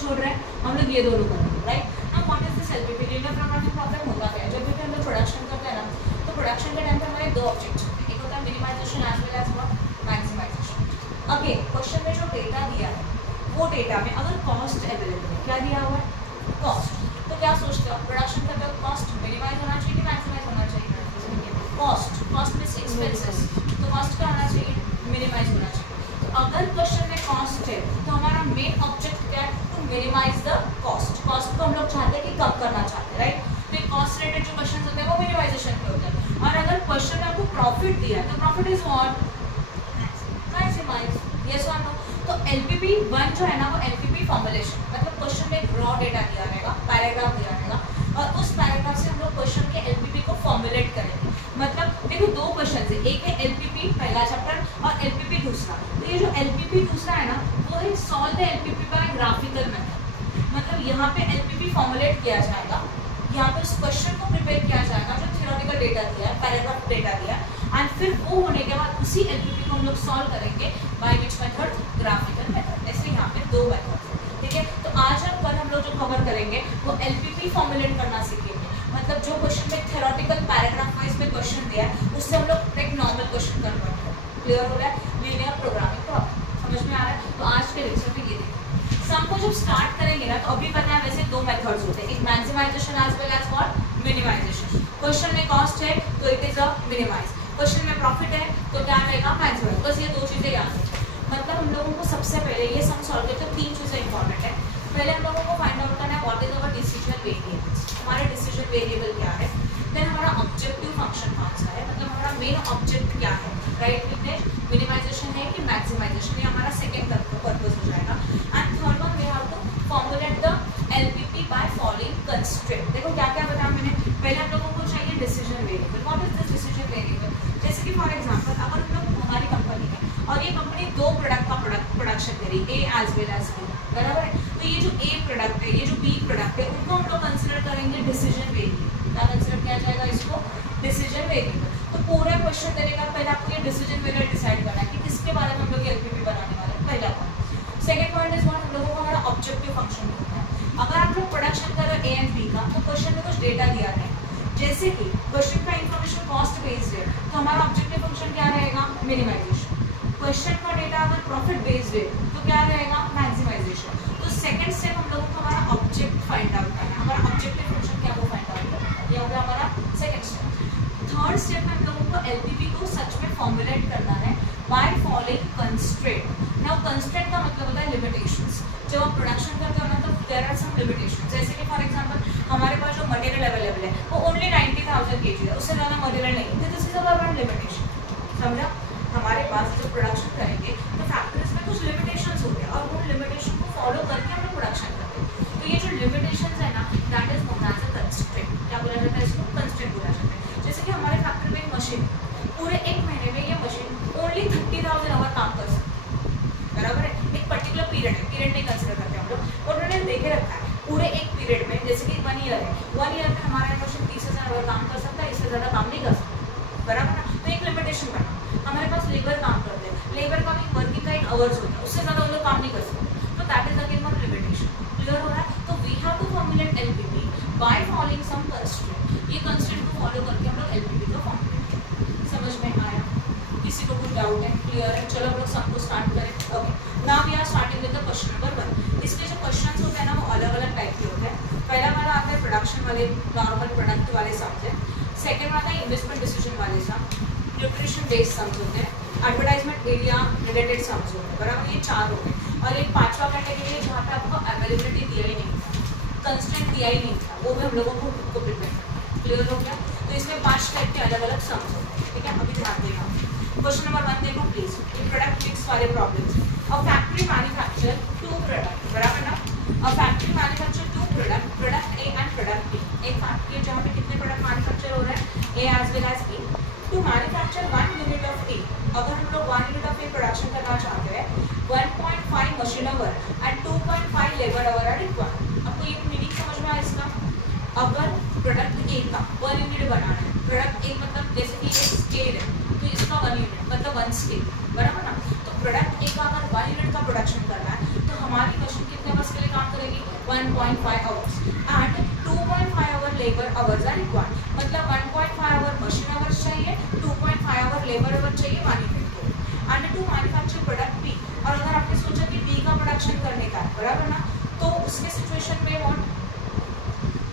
छोड़ रहे हैं, हम लोग ये दोनों करेंगे, right. Now what is this LPP, linear programming problem होता है जब भी हम लोग प्रोडक्शन करते हैं ना, तो प्रोडक्शन के टाइम पे हमारे दो ऑब्जेक्ट्स होते हैं, एक होता है minimization as well as maximization. Again question में जो डेटा दिया है वो डेटा में अगर कॉस्ट अवेलेबल है, क्या दिया हुआ है कॉस्ट, तो क्या सोचते हो प्रोडक्शन करते हो कॉस्ट मिनिमाइज होना चाहिए कि मैक्सिमाइज होना चाहिए, कॉस्ट, कॉस्ट मींस एक्सपेंसेस, तो कॉस्ट क्या होना चाहिए मिनिमाइज होना चाहिए। तो अगर क्वेश्चन में कॉस्ट है तो हमारा मेन ऑब्जेक्ट क्या है to minimize the cost, cost को हम लोग चाहते हैं कि कम करना चाहते हैं, राइट। तो कॉस्ट रिलेटेड जो क्वेश्चन होते हैं वो मिनिमाइजेशन के होते हैं। और अगर क्वेश्चन में आपको प्रॉफिट दिया है तो profit is what maximize, yes और नो। तो एलपीपी 1 जो है ना वो एलपीपी फॉर्मुलेशन, मतलब क्वेश्चन में एक रॉ डेटा दिया रहेगा, पैराग्राफ दिया रहेगा, और उस पैराग्राफ से हम लोग क्वेश्चन के एलपीपी को फॉर्मुलेट करेंगे। मतलब देखो दो क्वेश्चन है, एक है एलपीपी पहला चैप्टर और एलपीपी दूसरा। तो ये जो एलपीपी दूसरा है ना वो है solve the LPP by graphical method, मतलब यहाँ पे एलपीपी फॉर्मुलेट किया जाएगा, यहाँ पे उस क्वेश्चन को प्रिपेयर किया जाएगा जो थ्योरेटिकल डेटा दिया है, पैराग्राफ डेटा दिया है, एंड फिर वो होने के बाद उसी एलपीपी को हम लोग सॉल्व करेंगे by which method graphical method. ऐसे यहाँ पे दो मेथड, ठीक है। तो आज और कल हम लोग जो कवर करेंगे वो एलपीपी फॉर्मुलेट करना सीखेंगे, मतलब जो क्वेश्चन में थ्योरेटिकल पैराग्राफ वाइज में क्वेश्चन दिया है उससे हम लोग एक नॉर्मल क्वेश्चन कन्वर्ट करें। क्लियर हो रहा है, लीनियर प्रोग्रामिंग प्रॉब्लम समझ में आ रहा है। तो आज के लेक्चर में ये देखिए, सम को जब स्टार्ट करेंगे ना तो अभी पता है वैसे दो मेथड्स होते हैं, एक maximization as well as what minimization. Question में कॉस्ट है तो it is a minimize, question में प्रॉफिट है तो क्या रहेगा मैक्सिमाइज। बस ये दो चीजें याद रखें। मतलब हम लोगों को सबसे पहले ये सम सॉल्व करते हैं, तीन चीजें इंपॉर्टेंट है। पहले हम लोगों को फाइंड आउट करना है what is our decision variables, हमारे डिसीजन वेरिएबल क्या है। देन हमारा ऑब्जेक्टिव फंक्शन कौन सा है, मतलब हमारा मेन ऑब्जेक्ट क्या है, राइट। विद मिनिमाइजेशन है कि मैक्सिमाइजेशन, ये हमारा सेकंड पर्पस हो जाएगा। And third one we have to formulate the LPP by following constraint. देखो क्या क्या बताया मैंने, पहले हम लोगों को चाहिए decision variable. What is this decision variable, जैसे कि फॉर एग्जांपल अगर हम लोग हमारी कंपनी है और ये कंपनी दो प्रोडक्ट का प्रोडक्शन करी, ए एज वेल एज बी, बराबर है। तो ये जो ए प्रोडक्ट है, ये जो बी प्रोडक्ट है, उनको हम लोग कंसिडर करेंगे डिसीजन वेरिएबल। क्या कंसिडर किया जाएगा इसको, डिसीजन वेरिएबल। तो पूरा क्वेश्चन देने का पहले आपको ये डिसीजन वेरिएबल डिसाइड करना है कि किसके बारे में हम लोग एलपीपी बनाने वाले हैं, पहला point. Second point is what, हम लोगों को हमारा ऑब्जेक्टिव फंक्शन होता है। अगर आप लोग प्रोडक्शन कर रहे हो ए एंड बी का, तो क्वेश्चन में कुछ डेटा दिया है, जैसे कि क्वेश्चन का इंफॉर्मेशन कॉस्ट बेस्ड है तो हमारा ऑब्जेक्टिव फंक्शन क्या रहेगा मिनिमाइजेशन। क्वेश्चन का डेटा अगर प्रॉफिट बेस्ड है तो क्या रहेगा मैक्सिमाइजेशन। तो सेकंड स्टेप हम लोगों को हमारा ऑब्जेक्ट फाइंड आउट करना है, हमारा ऑब्जेक्टिव फंक्शन क्या वो फाइंड आउट करना है, ये हो गया हमारा सेकंड स्टेप। थर्ड स्टेप में हम लोगों को एलपीपी को सच में फॉर्मुलेट करना है bye following constraint. Now constraint का मतलब होता है लिमिटेशंस। जब आप प्रोडक्शन करते हो ना तो देयर आर सम लिमिटेशंस, जैसे कि फॉर एग्जांपल हमारे पास जो मटेरियल अवेलेबल है वो ओनली 90,000 kg है, उससे ज़्यादा मटेरियल नहीं है, दिस इज अवर लिमिटेशन। समझा, हमारे पास जब प्रोडक्शन करेंगे तो फैक्ट्रीज में कुछ लिमिटेशंस होते हैं और उन लिमिटेशन को फॉलो करके हम लोग प्रोडक्शन करते हैं। तो ये जो लिमिटेशंस है ना that is known as a constraint. क्या बोला जाता है इसको, कंस्ट्रेंट बोला जाता है। जैसे कि हमारे फैक्ट्री में एक मशीन, पूरे एक महीने में ये मशीन ओनली 30,000 आवर काम कर सकती है, बराबर है। एक पर्टिकुलर पीरियड है, पीरियड नहीं कंसिडर करते हम लोग, और उन्होंने देखे रखा है पूरे एक पीरियड में, जैसे कि 1 ईयर है, 1 ईयर में हमारा मशीन 30,000 आवर काम कर सकता है, इससे ज़्यादा काम नहीं कर सकता, बराबर ना। तो एक लिमिटेशन बना। हमारे पास लेबर काम करते हैं, लेबर का भी वर्किंग का एक आवर्स होता है, उससे ज़्यादा वो लोग काम नहीं कर सकते, तो that is again one limitation. Clear हो रहा है। तो we have to formulate LPP by following some constraint. ये कंस्ट्रेंट को फॉलो करके हम लोग एलपीपी का फॉर्मुलेट करेंगे। समझ में आया, किसी को कुछ डाउट है, क्लियर है। चलो हम लोग सबको स्टार्ट करें। Okay, now we are starting with the question number 1। इसके जो क्वेश्चंस होते हैं ना वो अलग अलग टाइप के होते हैं। पहला वाला आता है प्रोडक्शन वाले नॉर्मल प्रोडक्ट वाले सम्स है। सेकंड आता है इन्वेस्टमेंट डिसीजन वाले सम, न्यूट्रिशन बेस्ड सम्स होते हैं, एडवर्टाइजमेंट एरिया रिलेटेड सम्स होते हैं, बराबर। ये 4 हो गए। और एक 5वां कैटेगरी है जहाँ पे आपको अवेलेबिलिटी दिया ही नहीं था, कंस्ट्रेंट दिया ही नहीं था, वो भी हम लोगों को खुद को प्रिपेयर करना। क्लियर हो गया। तो इसमें 5 टाइप के अलग अलग सम्स होते हैं, ठीक है। अभी ध्यान देना। क्वेश्चन नंबर 1 देखो प्लीज, प्रोडक्ट मिक्स वाले problems. A factory manufacture 2 product, बराबर ना। A factory manufacture 2 product, product A and product B. एक फैक्ट्री है जहाँ पे कितने प्रोडक्ट मैन्युफैक्चर हो रहा है, A as well as B. To manufacture 1 unit of A, अगर हम लोग 1 यूनिट ऑफ ए प्रोडक्शन करना चाहते हैं, 1.5 machine hour and 2.5 labour hour are required. आपको ये मीनिंग समझ में आया इसका। अगर प्रोडक्ट ए का 1 यूनिट बनाना है, प्रोडक्ट ए मतलब जैसे कि एक स्केल है तो इसका 1 यूनिट मतलब 1 स्केल, बराबर ना। तो प्रोडक्ट ए का अगर 1 यूनिट का प्रोडक्शन करना है तो हमारी मशीन कितने बस के लिए काम करेगी, 1.5 hours and 2.5 hour labour hours are required. मतलब 1.5 आवर मशीन आवर्स चाहिए, 2.5 आवर लेबर आवर चाहिए manufacture and to manufacture product B. और अगर आपने सोचा कि बी का प्रोडक्शन करने का है, बराबर ना, तो उसके सिचुएशन में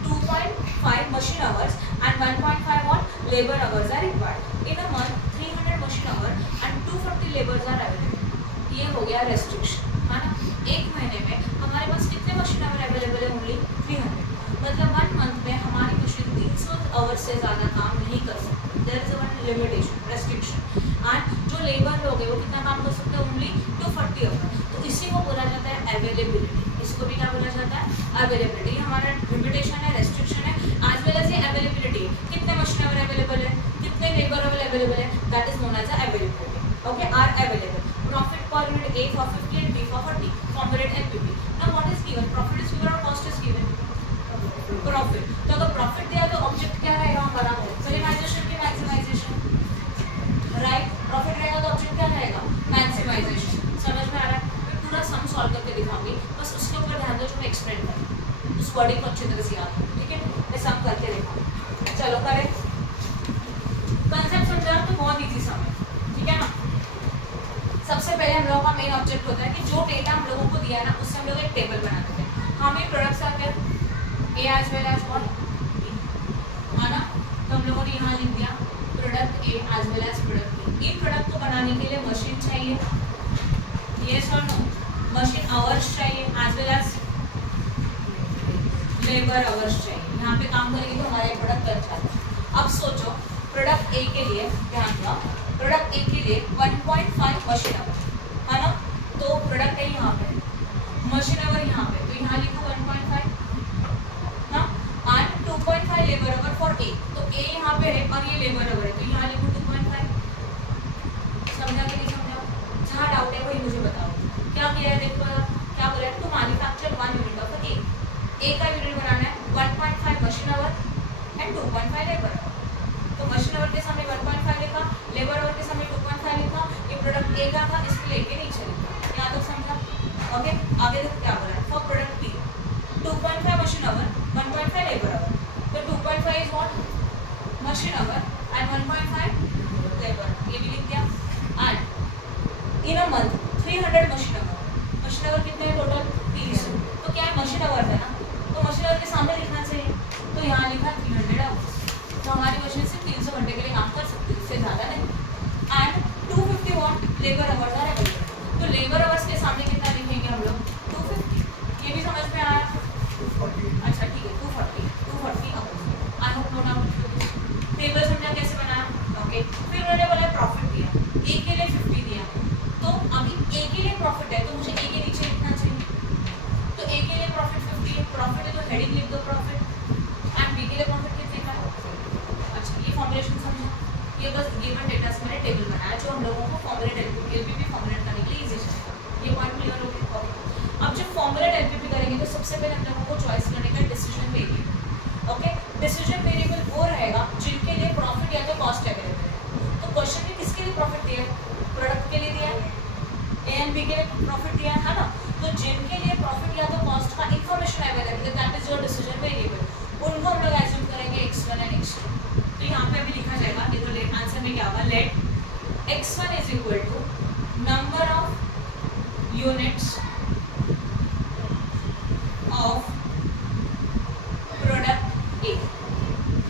2.5 machine hours and 1.5 on labor hours are required. In a month 300 machine hour and 240 laborers are available. ये हो गया रेस्ट्रिक्शन, है ना. एक महीने में हमारे पास कितने मशीन आवर अवेलेबल है? ओनली 300. मतलब 1 मंथ में हमारी मशीन 300 आवर्स से ज़्यादा काम नहीं कर सकती. There is one limitation, restriction. And जो लेबर लोग हैं वो कितना काम कर सकते हैं? Only 240 hour. तो इसी को बोला जाता है अवेलेबिलिटी. इसको भी क्या बोला जाता है? अवेलेबिलिटी. हमारा लिमिटेशन है, रेस्ट्रिक्शन है, एज वेल एज ये अवेलेबिलिटी. कितने मशीन आवर अवेलेबल है, कितने लेबर अवेलेबल है, that is known as availability. Okay, are available. Profit per unit A for 50 and B for 40. Formulate NPV. Now what is given? Profit is given or cost is given? Profit. तो अगर profit दिया तो object क्या रहेगा हमारा? Minimisation की maximisation, right. Profit रहेगा तो ऑब्जेक्ट क्या रहेगा? मैक्सिमाइजेशन. समझ में आ रहा है? मैं पूरा सम सॉल्व करके दिखाऊंगी, बस उसके ऊपर ध्यान दो जो मैं एक्सप्लेन करूँ. उस वर्डिंग को अच्छी तरह से याद करो, ठीक है. मैं सम करके दिखाऊँ. चलो करें. कंसेप्ट समझा तो बहुत ईजी सम है, ठीक है ना. सबसे पहले हम लोगों का मेन ऑब्जेक्ट होता है कि जो डेटा हम लोगों को दिया ना उससे हम लोग एक टेबल बना देते हैं. हमें प्रोडक्ट्स आते हैं A as well as one, है ना. तो हम लोगों ने यहाँ लिख दिया product A as well as product B. इन प्रोडक्ट को बनाने के लिए मशीन चाहिए, यस और नो. मशीन आवर्स चाहिए as well as labour hours चाहिए. यहाँ पे काम करेंगे तो हमारे प्रोडक्ट बन जाता है. अब सोचो प्रोडक्ट ए के लिए, ध्यान दो, प्रोडक्ट ए के लिए 1.5 मशीन आवर, है ना. तो प्रोडक्ट है यहाँ पे, मशीन आवर यहाँ पे, तो यहाँ लिखो 1.5 ना. And 2.5 labour hour for a. तो ए यहाँ पे है और ये लेबर आवर है, तो यहाँ लिखो 2.5. समझा कि नहीं समझा? जहाँ डाउट है वही मुझे बताओ. क्या किया है? देखो क्या बोला है? To manufacture 1 unit of A. ए का यूनिट बनाना है 1.5 machine hour and 2.5 labour hour. तो मशीन आवर के सामने 1.5 लिखा, लेबर आवर के सामने 2.5 लिखा. ये प्रोडक्ट ए का था, इसको लेके नीचे लिखा. यहाँ तक समझा? ओके. आगे देखो क्या बोला है. For product B 2.5 machine hour, 1.5 labour hour. तो 2.5 is what? Machine hour and 1.5 labour. ये भी लिख दिया. And in a month 300 machine hour. Machine hour कितने हैं टोटल? 300. तो क्या है? मशीन आवर है ना, तो मशीन आवर के सामने लिखना चाहिए. तो यहाँ लिखा 300 आवर्स. तो हमारी मशीन सिर्फ 300 घंटे के लिए काम कर सकती है, इससे ज़्यादा नहीं. And 250 what labour hours are available. तो लेबर आवर्स के सामने कितना लिखेंगे हम लोग? 250. ये भी समझ में आया? अच्छा ठीक है, 240 hours. I hope no doubt. Table समझा कैसे बनाया? ओके. फिर उन्होंने बोला प्रॉफिट दिया, ए के लिए 50 दिया. तो अभी ए के लिए प्रॉफिट है तो मुझे ए के नीचे लिखना चाहिए. तो ए के लिए प्रॉफिट 50 है, प्रॉफिट है तो हेडिंग लिख दो प्रॉफिट. एंड बी के लिए प्रॉफिट कितने का है? अच्छा, ये फॉर्मुलेशन समझा? ये बस गिवन डेटा से मैंने टेबल बनाया जो हम लोगों को फॉर्मुलेट एलपीपी फॉर्मुलेट करने के लिए इजी रहेगा. ये पॉइंट क्लियर हो गया. अब जब फॉर्मुलेट एलपीपी करेंगे तो सबसे पहले हम लोगों को चॉइस करने का decision variable. Okay. Decision variable वो रहेगा जिनके लिए प्रॉफिट या तो कॉस्ट अवेलेबल है. तो क्वेश्चन में किसके लिए प्रॉफिट दिया है? प्रोडक्ट के लिए दिया है, ए एंड बी के लिए प्रॉफिट दिया है ना. तो जिनके लिए प्रॉफिट या तो कॉस्ट का इन्फॉर्मेशन अवेलेबल है, that is your decision variable. उनको हम लोग एज्यूम करेंगे x1 एंड x2. तो यहाँ पे अभी लिखा जाएगा, देखो लेट आंसर में क्या होगा. Let x1 is equal to number of units of product A.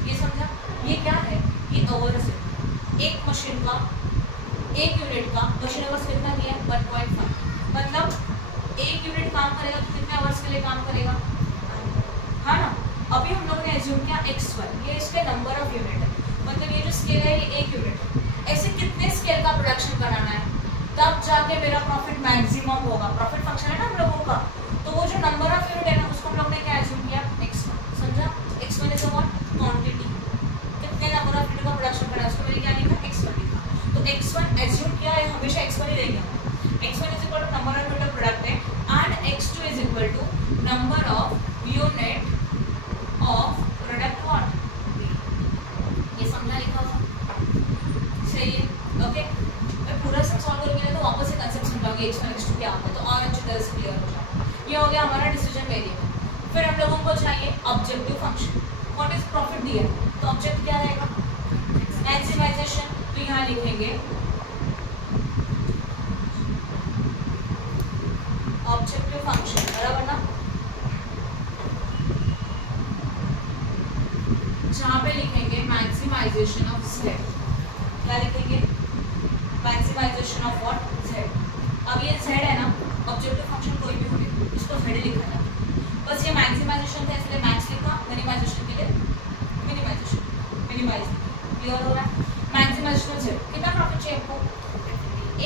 ये समझा? ये क्या है? ये आवर्स है. एक मशीन का, एक यूनिट का मशीन आवर्स कितना दिया है? 1.5. मतलब एक यूनिट काम करेगा तो कितने आवर्स के लिए काम करेगा, है ना. अभी हम लोगों ने एज्यूम किया x1, ये इसके नंबर ऑफ यूनिट है. मतलब ये जो स्केल है ये एक यूनिट है. ऐसे कितने स्केल का प्रोडक्शन बनाना है तब जाके मेरा प्रॉफिट मैक्सिमम होगा. प्रॉफिट फंक्शन है ना हम लोगों का. तो वो जो नंबर ऑफ यूनिट है ना उसको हम लोग ने क्या एज्यूम किया? x1. समझा? x1 is what? क्वांटिटी. कितने नंबर ऑफ यूनिट का प्रोडक्शन करना है उसको मैंने क्या लिखा? x1 लिखा. तो x1 एज्यूम किया है, हमेशा x1 ही रहेगा. x1 is equal to number of unit of product है and x2 is equal to number of unit of product what? ये समझा लिखा हुआ? सही है. ओके. मैं पूरा सब सॉल्व करूँगी तो वापस से कंसेप्ट समझाऊंगी x1 x2 क्या होता है, तो और अच्छी तरह से क्लियर हो जाए. ये हो गया हमारा डिसीजन वेरिएबल. लिखेंगे ऑब्जेक्टिव फंक्शन, बराबर ना, जहां पे लिखेंगे मैक्सिमाइजेशन ऑफ z। क्या लिखेंगे? Maximization of what? z। अब ये z है ना, ऑब्जेक्टिव फंक्शन कोई भी हो, इसको z लिखा जाता है। बस ये मैक्सिमाइजेशन था इसलिए मैक्स लिखा, मिनिमाइजेशन के लिए मिनिमाइजेशन, मिनिमाइज। क्लियर हो रहा है? Maximisation z। कितना प्रॉफिट चाहिए आपको?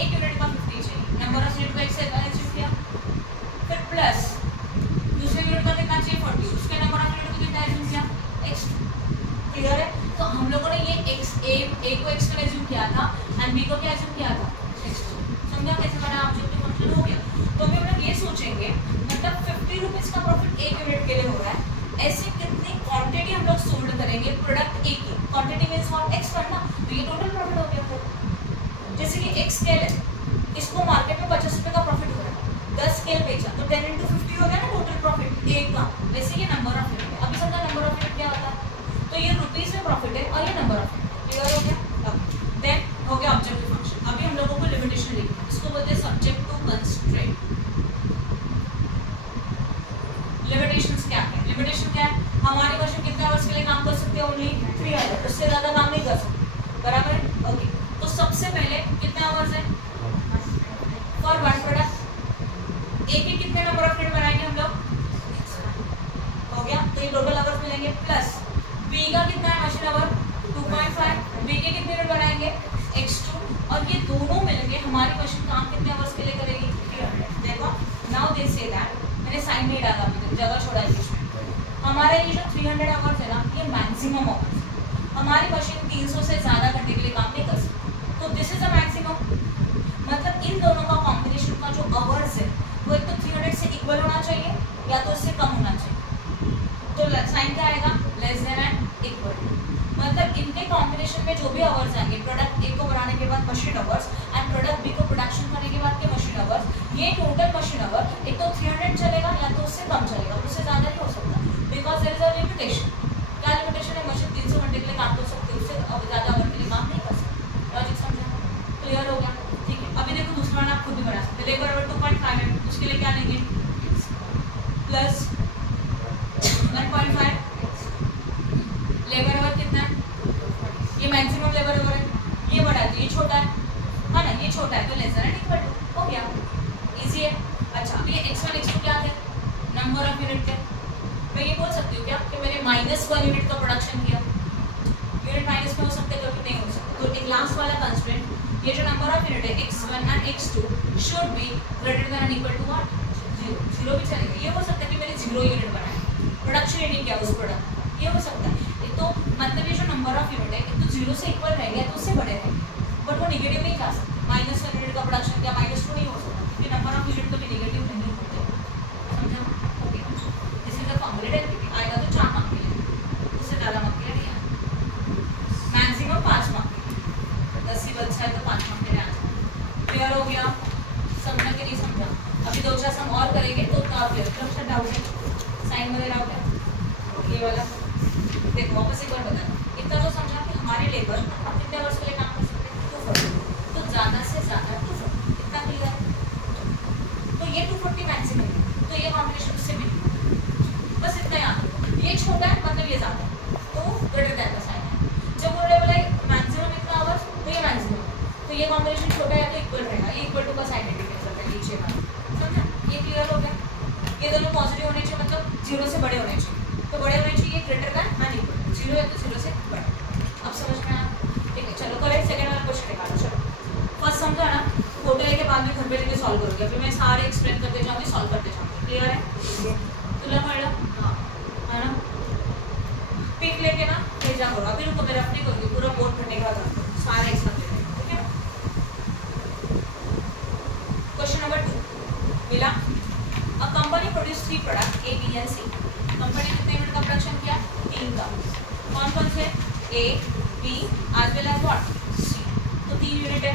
1 यूनिट का 50 चाहिए। नंबर ऑफ यूनिट को x से एज्यूम किया, फिर प्लस दूसरे यूनिट का कितना चाहिए? 40। उसके नंबर ऑफ यूनिट को कितना एज्यूम किया? x। क्लियर है? तो हम लोगों ने ये x a को x में एज्यूम किया था एंड b को क्या एज्यूम किया था? x। समझा कैसे बना? ऑब्जेक्टिव फंक्शन हो गया। तो अभी हम लोग ये सोचेंगे, मतलब 50 रुपीज का प्रॉफिट 1 यूनिट के लिए हो रहा है, ऐसे कितनी क्वांटिटी हम लोग सोल्ड करेंगे प्रोडक्ट a की? Quantity means what? x करना, तो ये टोटल प्रॉफिट हो गया। फिर जैसे कि एक स्केल है, इसको मार्केट में 50 रुपए का प्रॉफिट हो रहा है, 10 स्केल बेचा तो 10 × 50 हो गया ना टोटल प्रॉफिट एक का। वैसे ये नंबर ऑफ यूनिट है। अभी समझा नंबर ऑफ यूनिट क्या होता है? तो ये रुपीस में प्रॉफिट है और ये नंबर ऑफ यूनिट। क्लियर हो गया? अब देन हो गया ऑब्जेक्टिव फंक्शन। अभी हम लोगों को लिमिटेशन लिखना है, इसको बोलते हैं सब्जेक्ट टू कंस्ट्रेंट। लिमिटेशंस क्या है? लिमिटेशन क्या है? हमारी मशीन कितने आवर्स के लिए काम कर सकती है? ओनली 3 आवर्स, उससे ज्यादा काम नहीं कर सकते, बराबर है? ओके, तो सबसे पहले कितने आवर्स है फॉर वन प्रोडक्ट? एक ही कितने नंबर ऑफ यूनिट बनाएंगे हम लोग? हो गया, तो ये टोटल आवर्स मिलेंगे। प्लस बी का कितना है मशीन आवर? 2.5। बी के कितने यूनिट बनाएंगे? x2। और ये दोनों मिलके हमारी मशीन काम कितने आवर्स के लिए करेगी? 300। देखो नाउ दे से दैट, मैंने साइन नहीं डाला अभी तक, जगह छोड़ा है बीच में। हमारे ये जो 300 आवर्स है ना, ये मैक्सिमम आवर्स है। हमारी मशीन 300 से ज्यादा घंटे के लिए काम नहीं कर सकती, तो दिस इज अ मैक्सिमम। मतलब इन दोनों का कॉम्बिनेशन का जो आवर्स है वो एक तो 300 से इक्वल होना चाहिए या तो इससे कम होना चाहिए। तो साइन क्या आएगा? Less than and equal. मतलब इनके कॉम्बिनेशन में जो भी आवर्स आएंगे, प्रोडक्ट ए को बनाने के बाद machine hours and product B को प्रोडक्शन करने के बाद के मशीन आवर्स, ये टोटल मशीन आवर एक तो 300 चलेगा या तो उससे कम चलेगा, उससे ज़्यादा नहीं हो सकता, because there is a limitation. क्या लिमिटेशन है? मशीन 300 घंटे के लिए काम कर सकती है, उससे अब ज़्यादा आवर के लिए काम नहीं कर सकती। लॉजिक समझा? क्लियर हो गया? ठीक है, अभी देखो दूसरा वाला आप खुद भी बना सकते हैं। लेबर आवर 2.5 है, उसके लिए क्या लेंगे? प्लस 1.5। लेबर आवर कितना है? ये मैक्सिमम लेबर आवर है, ये बड़ा है तो ये छोटा है ना, ये छोटा है तो लेस देन इक्वल टू। हो गया, इजी है। अच्छा, अब ये x1 x2 क्या थे? नंबर ऑफ यूनिट थे। मैं ये बोल सकती हूँ क्या कि मैंने -1 यूनिट का प्रोडक्शन किया? यूनिट माइनस में हो सकते हैं, कभी नहीं हो सकते। तो एक लास्ट वाला कंस्ट्रेंट, ये जो नंबर ऑफ यूनिट है x1 and x2 should be greater than equal to what? 0। 0 भी चलेगा। ये हो सकता है कि मैंने 0 यूनिट बनाया, प्रोडक्शन ही नहीं किया उस प्रोडक्ट, ये हो सकता है। एक तो मतलब ये जो नंबर ऑफ यूनिट है एक तो 0 से इक्वल रहेंगे तो उससे बड़े रहेंगे, बट वो निगेटिव नहीं जा सकते। -1 यूनिट का प्रोडक्शन किया, -2 नहीं हो सकता, क्योंकि नंबर ऑफ यूनिट कभी निगेटिव नहीं होते। समझा? Okay, this is a formula. आएगा तो 4 मार्क के लिए, उससे ज़्यादा मार्क के लिए नहीं आएगा। मैक्सिमम 5 मार्क के लिए, 10 से बच्चा है तो 5 मार्क के लिए आ जाए। क्लियर हो गया? समझा कि नहीं समझा? अभी 2-4 सम और करेंगे तो और क्लियर। तो डाउट है? साइन वगैरह डाउट है? ये वाला देखो वापस एक बार बताना। इतना तो समझा कि हमारे लेबर कितने आवर्स के लिए काम कर सकते हैं? 240। तो ज़्यादा से ज़्यादा 240, कितना क्लियर है? तो ये 240 मैक्सिमम है, तो ये कॉम्बिनेशन उससे भी नहीं, बस इतना याद रखो। ये छोटा है मतलब ये ज़्यादा है, तो ग्रेटर देन का साइन है। जब उन्होंने बोला मैक्सिमम इतना आवर्स तो ये मैक्सिमम, तो ये कॉम्बिनेशन छोटा है तो इक्वल रहेगा, ये इक्वल टू का साइन इंडिकेट करता है नीचे का। समझा? ये क्लियर हो गया? ये दोनों पॉजिटिव होने चाहिए, मतलब 0 से बड़े होने चाहिए, तो बड़े होने चाहिए ग्रेटर देन एंड इक्वल। 0 है तो 0 से बड़ा। अब समझ में आया? ठीक है, चलो करें सेकंड वाला क्वेश्चन निकालो। चलो फर्स्ट समझा ना, फोटो लेके बाद में घर पे लेके सॉल्व करोगे। अभी मैं सारे एक्सप्लेन करते जाऊँगी, सॉल्व करते जाऊँगी। क्लियर है? तुला कळलं? हाँ, है ना? पिक लेके ना भेजा करो। अभी रुको, मैं रफ नहीं करूँगी, पूरा बोर्ड भरने के बाद सारे एक साथ ले लेंगे। ठीक है? क्वेश्चन नंबर 2 मिला। A company produced 3 products A, B and C. Company ने कितने यूनिट का प्रोडक्शन किया? 3 का। कौन कौन से? A, B as well as what? C. तो 3 यूनिट है।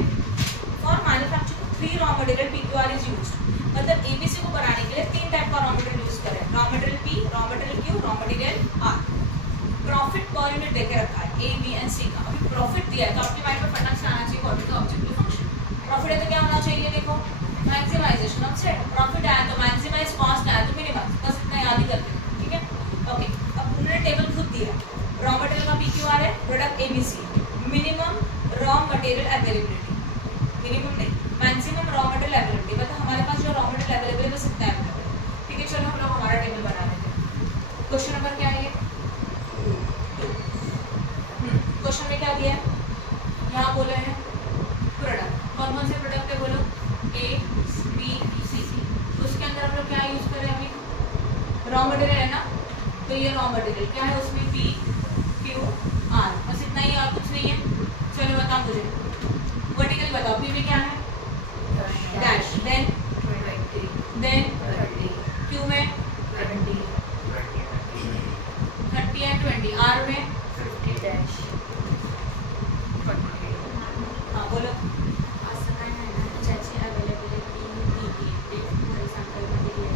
For manufacturing 3 raw material PQR is used. मतलब ABC को बनाने के लिए 3 टाइप का रॉ मटेरियल यूज करें। Raw material P, raw material Q, raw material R। Profit per unit देके रखा है A, B एंड C का। अभी प्रॉफिट दिया है तो आपके माइंड में फटाक से आना चाहिए मैक्सिमाइजेशन ऑफ सेट, प्रॉफिट आया तो मैक्सिमाइज, कॉस्ट आया तो मिनिमाइज, बस इतना याद ही करते हैं, ठीक है। ओके, अब उन्होंने टेबल खुद दिया, रॉ मटेरियल का PQR है, product ABC, minimum raw material availability, minimum नहीं मैक्सिमम रॉ मटेरियल अवेलेबिलिटी, मतलब हमारे पास जो रॉ मटेरियल अवेलेबल है बस इतना अवेलेबल है, ठीक है। चलो हम लोग हमारा टेबल बना लेते हैं। क्वेश्चन नंबर क्या है ये? क्वेश्चन में क्या दिया है? यहाँ बोले हैं प्रोडक्ट, कौन कौन से प्रोडक्ट है बोलो? A B C, उसके अंदर हम लोग क्या यूज करें अभी? रॉ मटेरियल है ना, तो ये रॉ मटेरियल क्या है उसमें? P Q R, बस इतना ही और कुछ नहीं है। चलो बताओ मुझे, वर्टिकल बताओ, P में क्या है? डैश, देन Q में 30 एंड 20, R में 50 डैश, हाँ बोलो।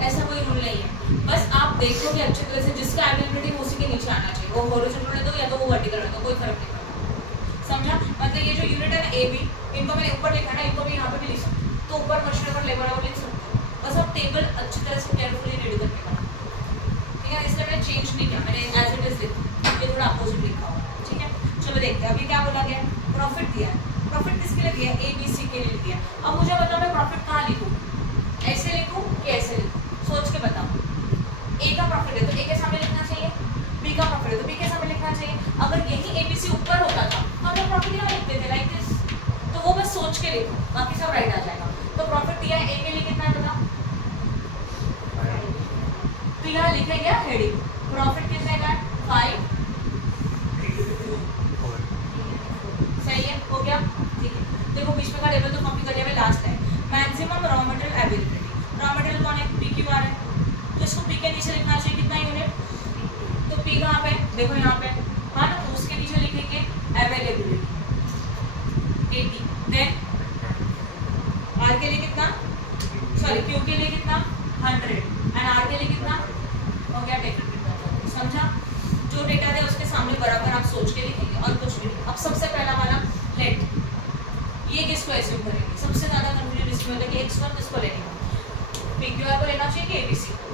ऐसा कोई रूल नहीं है, बस आप देखो कि अच्छी तरह से जिसका अवेलेबिलिटी उसी के नीचे आना चाहिए, वो हॉरिजॉन्टल है तो या तो वो वर्टिकल है तो कोई फर्क नहीं पड़ता, समझा? मतलब ये जो यूनिट है ना A B, इनको मैंने ऊपर लिखा ना, इनको भी यहाँ पे भी लिख सकते, तो ऊपर मशीन पर लेबर लिख सकते हो, बस आप टेबल अच्छी तरह से केयरफुली रीड करके बनाओ, ठीक है। इसलिए मैंने चेंज नहीं किया, मैंने एज इट इज लिखा, ये थोड़ा अपोजिट लिखा हुआ, ठीक है। चलो देखते हैं अभी क्या बोला गया। प्रॉफिट दिया है, प्रॉफिट किसके लिए दिया? A B C के लिए दिया। अब मुझे बताओ मैं प्रॉफिट कहाँ लिखूँ, ऐसे लिखूँ कि ऐसे लिखूँ? सोच के बताओ। A का प्रॉफिट है तो A के सामने लिखना चाहिए, B का प्रॉफिट है तो B के सामने लिखना चाहिए। अगर यही ABC ऊपर होता था तो हम लोग प्रॉफिट यहाँ लिखते थे लाइक दिस, तो वो बस सोच के लिखो, बाकी सब राइट आ जाएगा। तो प्रॉफिट दिया है A के लिए कितना है बताओ? तो यहाँ लिखेंगे हेडिंग, प्रॉफिट कितने का है? 5, सही है, हो गया, ठीक है। देखो बीच में का टेबल तो कॉपी कर लिया, लास्ट है maximum raw material availability. Raw material कौन है? PQR है, तो इसको P के नीचे लिखना चाहिए कितना यूनिट? तो P कहाँ पे? देखो यहाँ पे, हाँ ना, तो उसके नीचे लिखेंगे अवेलेबिलिटी 80, देन R के लिए कितना? सॉरी Q के लिए कितना? 100 एंड R के लिए कितना? हो गया टेबल कितना, समझा? जो डेटा है उसके सामने बराबर आप सोच के लिखेंगे और कुछ भी। अब सबसे पहला वाला लेट, ये किसको एज्यूम करेंगे? सबसे ज्यादा कंफ्यूजन इसमें होता है कि X1 किसको लेंगे? PQR को लेना चाहिए कि ABC को?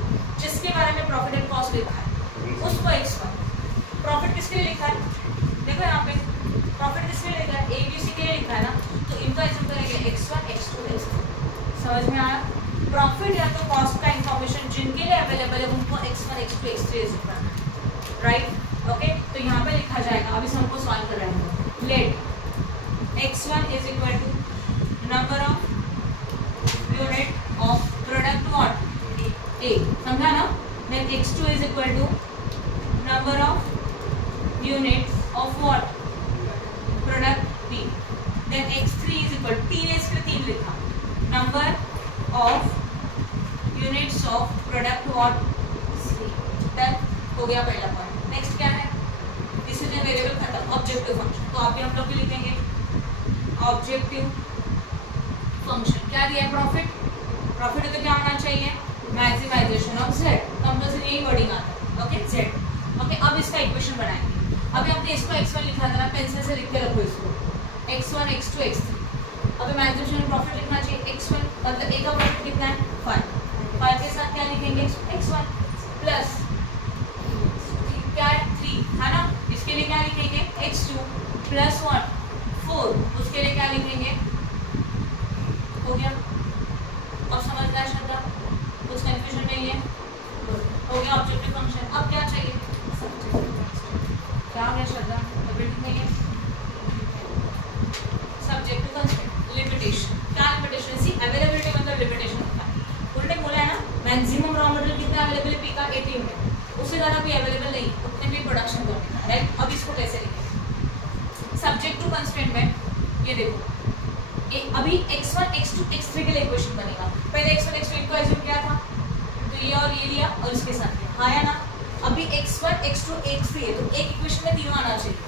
जिसके बारे में प्रॉफिट एंड कॉस्ट लिखा है उसको X1। प्रॉफिट किसके लिए लिखा है? देखो यहाँ पे प्रॉफिट किसके लिए लिखा है? ABC के लिए लिखा है ना, तो इनका एज्यूम करेंगे X1 X2 X3। समझ में आया? प्रॉफिट या तो कॉस्ट का इंफॉर्मेशन जिनके लिए अवेलेबल है उनको X1 X2 X3 एज्यूम करना है, राइट? ओके, तो यहाँ पे लिखा जाएगा, अभी हमको सॉल्व कर रहे हैं। Let X1 is equal to number of unit of product what? A, समझा ना? Then X2 is equal to number of unit of what? Product B, then X3 is equal, 3 है इसलिए 3 लिखा, number of units of product what? C। Done, हो गया पहला point. Next क्या है? डिसीजन वेरिएबल खत्म, ऑब्जेक्टिव फंक्शन, तो आप भी हम लोग भी लिखेंगे ऑब्जेक्टिव फंक्शन। क्या दिया है? प्रॉफिट, प्रॉफिट है तो क्या होना चाहिए? मैक्सिमाइजेशन ऑफ Z, कंपल्सरी यही वर्डिंग आता है, ओके Z। ओके, अब इसका इक्वेशन बनाएंगे। अभी हमने इसको X1 लिखा था ना, पेंसिल से लिख के रखो इसको, X1 X2 X3। अभी मैक्सिमाइजेशन प्रॉफिट लिखना चाहिए X1, मतलब A का प्रॉफिट कितना है? 5 के साथ क्या लिखेंगे? X1 प्लस क्या है? 3 है ना, इसके लिए क्या लिखेंगे? X2 प्लस 1 4, उसके लिए क्या लिखेंगे? हो गया, अब समझना है श्रद्धा? कुछ कंफ्यूजन नहीं है? हो गया ऑब्जेक्टिव फंक्शन। अब क्या चाहिए? क्या हो गया श्रद्धा? लिमिट नहीं है, सब्जेक्टिव कंस्ट्रेंट, लिमिटेशन। क्या लिमिटेशन? सी अवेलेबिलिटी मतलब लिमिटेशन होता है। उन्होंने बोला है ना मैक्सिमम रॉ मटेरियल कितना अवेलेबल है? P का 80 यूनिट, उससे ज़्यादा भी अवेलेबल नहीं, उतने भी प्रोडक्शन करने का, राइट? अब इसको कैसे लिखें? सब्जेक्ट टू कंस्ट्रेंट में ये देखो, अभी X1 X2 X3 के लिए इक्वेशन बनेगा। पहले X1 X2 इनको एज्यूम किया था, तो ये और ये लिया और इसके साथ लिया, हाँ या ना? अभी X1 X2 X3 है तो एक इक्वेशन में तीनों आना चाहिए,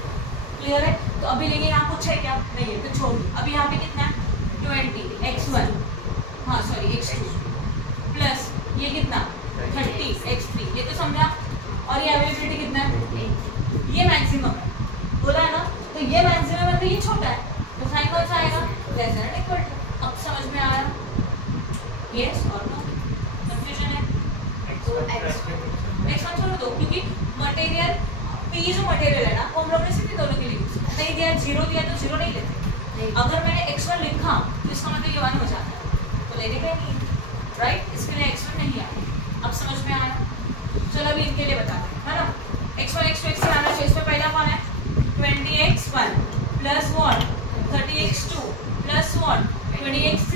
क्लियर है? तो अभी लेंगे, यहाँ कुछ है क्या? नहीं है, तो छोड़ दो। अभी यहाँ पे कितना है? 20 X1, हाँ सॉरी X2 प्लस ये कितना? 30 X3, ये तो समझा? और ये अवेलेबिलिटी कितना है? ये मैक्सिमम है, बोला है ना? तो ये मैक्सिमम है तो ये छोटा है, तो साइन कौन सा आएगा? Less than equal to. अब समझ में आ रहा? यस और नो, कंफ्यूजन है तो x1 छोड़ दो, क्योंकि मटेरियल P जो मटेरियल है ना वो हम लोग ने सिर्फ दोनों के लिए यूज किया, नहीं दिया 0 दिया तो 0 नहीं लेते। अगर मैंने x1 लिखा तो इसका मतलब ये 1 हो जाता है, तो लेने का नहीं, राइट, इसके लिए x1 नहीं आया। अब समझ में आया? चलो अभी इनके लिए बताते हैं, है ना। x1 x2 x3 आना चाहिए। इसमें पहला कौन है 20x1 plus 1 30x2 plus 1 20x3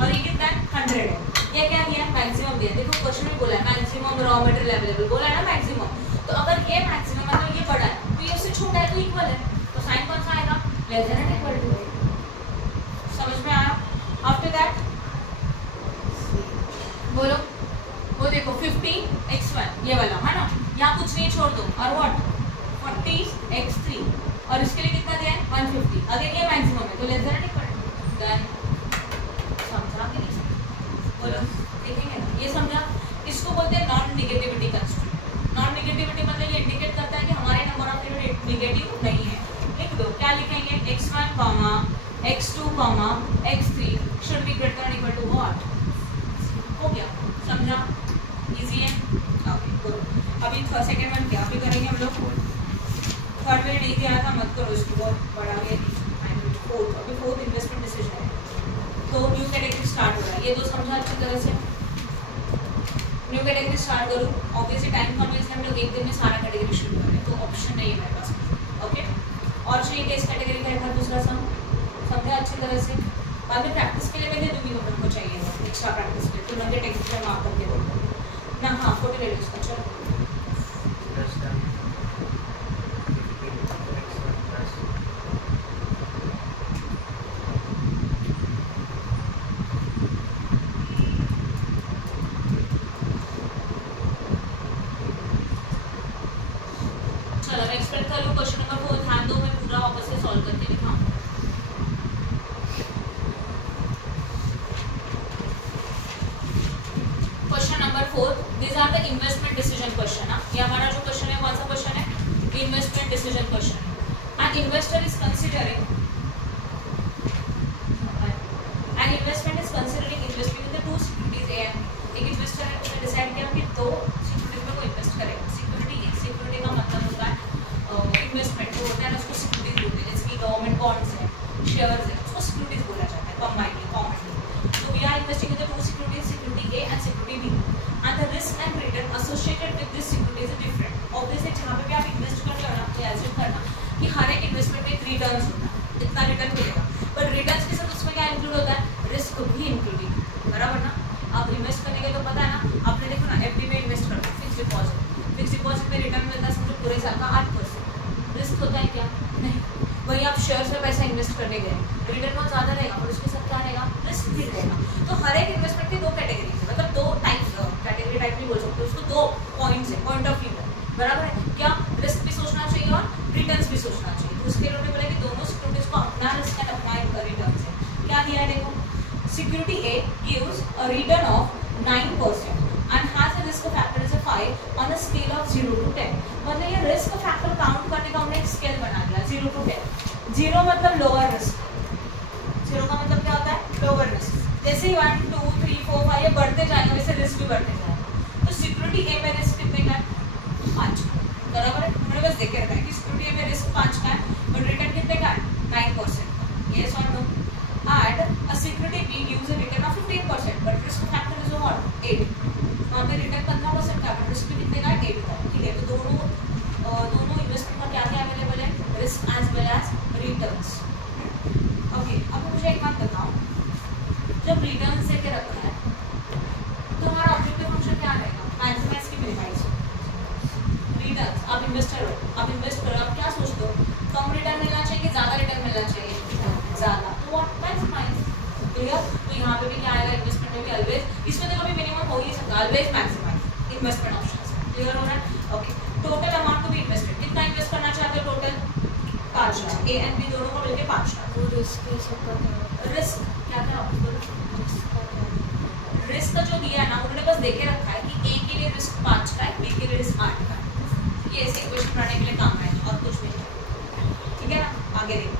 और ये कितना है 100 है। ये क्या दिया है मैक्सिमम दिया। देखो क्वेश्चन में बोला है मैक्सिमम रॉ मटेरियल अवेलेबल, बोला है ना मैक्सिमम, तो अगर ये मैक्सिमम मतलब ये बड़ा है तो ये उससे छोटा है तो इक्वल है, तो साइन कौन सा आएगा less than and equal to. समझ में आया? आफ्टर दैट बोलो, वो देखो 50x1 ये वाला है ना, यहाँ कुछ नहीं छोड़ दो, और व्हाट 40x3 और इसके लिए कितना दिया है 150। अगर ये मैक्सिमम है तो less than and equal to. Then समझा कि नहीं? बोलो, देखेंगे ना, ये समझा। इसको बोलते हैं non negativity constraint. Non negativity मतलब ये इंडिकेट करता है कि हमारे नंबर ऑफ यूनिट नेगेटिव नहीं है। लिख दो, क्या लिखेंगे x1, x2, x3 should be greater than equal to what. हो गया, समझा? इजी है। Okay good. अभी सेकंड वन क्या अभी करेंगे हम लोग। थर्ड में नहीं दिया था, मत करो इसको, बहुत बड़ा है। फोर्थ, अभी फोर्थ इन्वेस्टमेंट डिसीजन है, तो न्यू कैटेगरी स्टार्ट हो रहा है। ये दो समझा अच्छी तरह से। न्यू कैटेगरी स्टार्ट करूँ, ऑब्वियसली टाइम कम है इसलिए हम लोग एक दिन में सारा कैटेगरी शुरू कर रहे हैं, तो ऑप्शन नहीं है मेरे पास। ओके, और चाहिए कि इस कैटेगरी का एक बार दूसरा सम समझा अच्छी तरह से। बाद में प्रैक्टिस के लिए मैं दे दूँगी, तुम को चाहिए एक्स्ट्रा प्रैक्टिस के लिए, तो उनके टेक्स्ट में मार्क करके बोलते ना। हाँ, फोटो ले लो इसका। चलो Security A gives a return of 9% and has a risk factor as a 5 on a scale of 0 to 10. मतलब ये risk factor काउंट करने का हमने एक स्केल बना दिया 0 to 10. 0 मतलब लोअर रिस्क, 0 का मतलब क्या होता है लोअर रिस्क। जैसे ही 1 2 3 4 5 ये बढ़ते जाएगा वैसे रिस्क भी बढ़ते जाएगा। तो सिक्योरिटी ए में रिस्क कितने का है 5, बराबर है। हमने बस देख के रखा है कि सिक्योरिटी ए में रिस्क 5 का है और रिटर्न कितने का है 9%। यस और no. And a security B gives a return of 15%, but risk factor is what 8. वहाँ पे रिटर्न 15% का, but रिस्क भी कितने का 8 का। ठीक है, तो दोनों इन्वेस्टमेंट का क्या क्या अवेलेबल है, risk as well as returns. Okay, अब मुझे एक बात बताओ, जब रिटर्न्स दे के रखा है तो हमारा ऑब्जेक्टिव फंक्शन क्या रहेगा, मैक्सिमाइज की मिनिमाइज। रिटर्न्स, आप इन्वेस्टर हो, आप इन्वेस्ट करो, आप क्या सोचते हो कम रिटर्न मिलना चाहिए कि ज़्यादा रिटर्न मिलना चाहिए, ज़्यादा, तो व्हाट मैक्सिमाइज। क्लियर? तो यहाँ पे भी क्या आएगा, इन्वेस्टमेंट में भी ऑलवेज, इसमें तो कभी मिनिमम हो ही सकता, always maximize investment options. Clear हो रहा है? Okay, total amount to be invested, कितना इन्वेस्ट करना चाहते हो total 5 lakh, A and B दोनों को मिलकर 5 लाख। रिस्क क्या क्या रिस्क का जो दिया है ना उन्होंने बस देके रखा है कि ए के लिए रिस्क 5 का है, बी के लिए रिस्क 8 का है। ये ऐसे इक्वेशन बनाने के लिए काम आएगा और कुछ भी नहीं। ठीक है ना, आगे देखो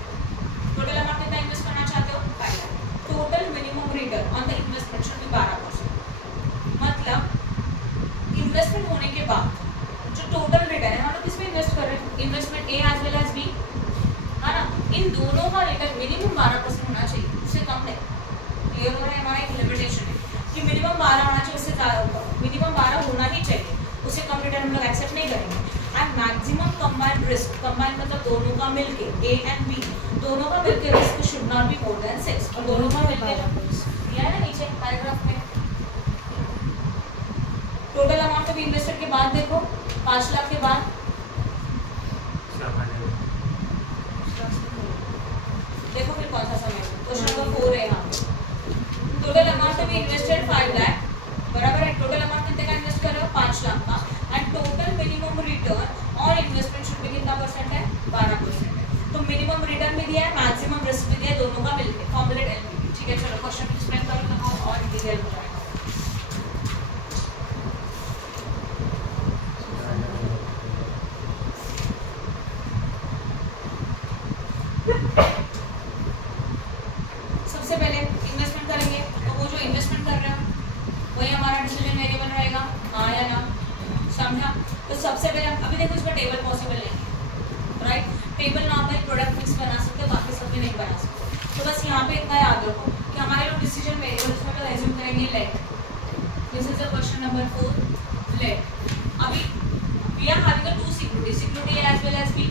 टोटल अमाउंट कितना इन्वेस्ट करना चाहते हो 5 lakh. Total minimum return on the investment should be 12%। Total return है, हम लोग किसमें इन्वेस्ट कर रहे हैं, इन्वेस्टमेंट ए एज वेल एज बी, है ना। इन दोनों का रिटर्न मिनिमम 12% होना चाहिए, उससे कम नहीं। क्लियर हो रहा है, हमारा एक लिमिटेशन है कि मिनिमम 12 होना चाहिए, उससे ज़्यादा मिनिमम 12 होना ही चाहिए, उससे कम रिटर्न हम लोग एक्सेप्ट नहीं करेंगे। And maximum combined risk, combined मतलब दोनों का मिलके, ए एंड बी दोनों का मिलके risk should not be more than 6, और दोनों का मिलके दिया है ना नीचे पैराग्राफ में। टोटल अमाउंट ऑफ इन्वेस्टेड के बाद देखो 5 लाख के बाद देखो फिर कौन सा समय, क्वेश्चन नंबर 4 है यहाँ। Total amount of invested 5 lakh, बराबर है। टोटल अमाउंट कितने का इन्वेस्ट कर रहे हो, 5 लाख का। एंड टोटल मिनिमम रिटर्न और इन्वेस्टमेंट शुड भी कितना परसेंट है, 12% है। तो मिनिमम रिटर्न भी दिया है, मैक्सिमम रिस्क भी दिया है, दोनों का मिलके फॉर्मुलेट एलपीवी। ठीक है, चलो क्वेश्चन एक्सप्लेन करो तो और डिटेल हो जाएगा। सबसे पहले इन्वेस्टमेंट करेंगे, तो वो जो इन्वेस्टमेंट कर रहे हो वही हमारा डिसीजन वेरिएबल रहेगा, हाँ या ना, समझा। तो सबसे पहले अभी देखो इसमें टेबल पॉसिबल नहीं है, right. Table normal product mix बना सकते हो, बाकी सब में नहीं बना सकते। तो बस यहाँ पे इतना याद रखो कि हमारे लोग डिसीजन वेरिएबल इसमें लोग एज्यूम करेंगे let. This is the question number 4, let. अभी we are having two security as well as B,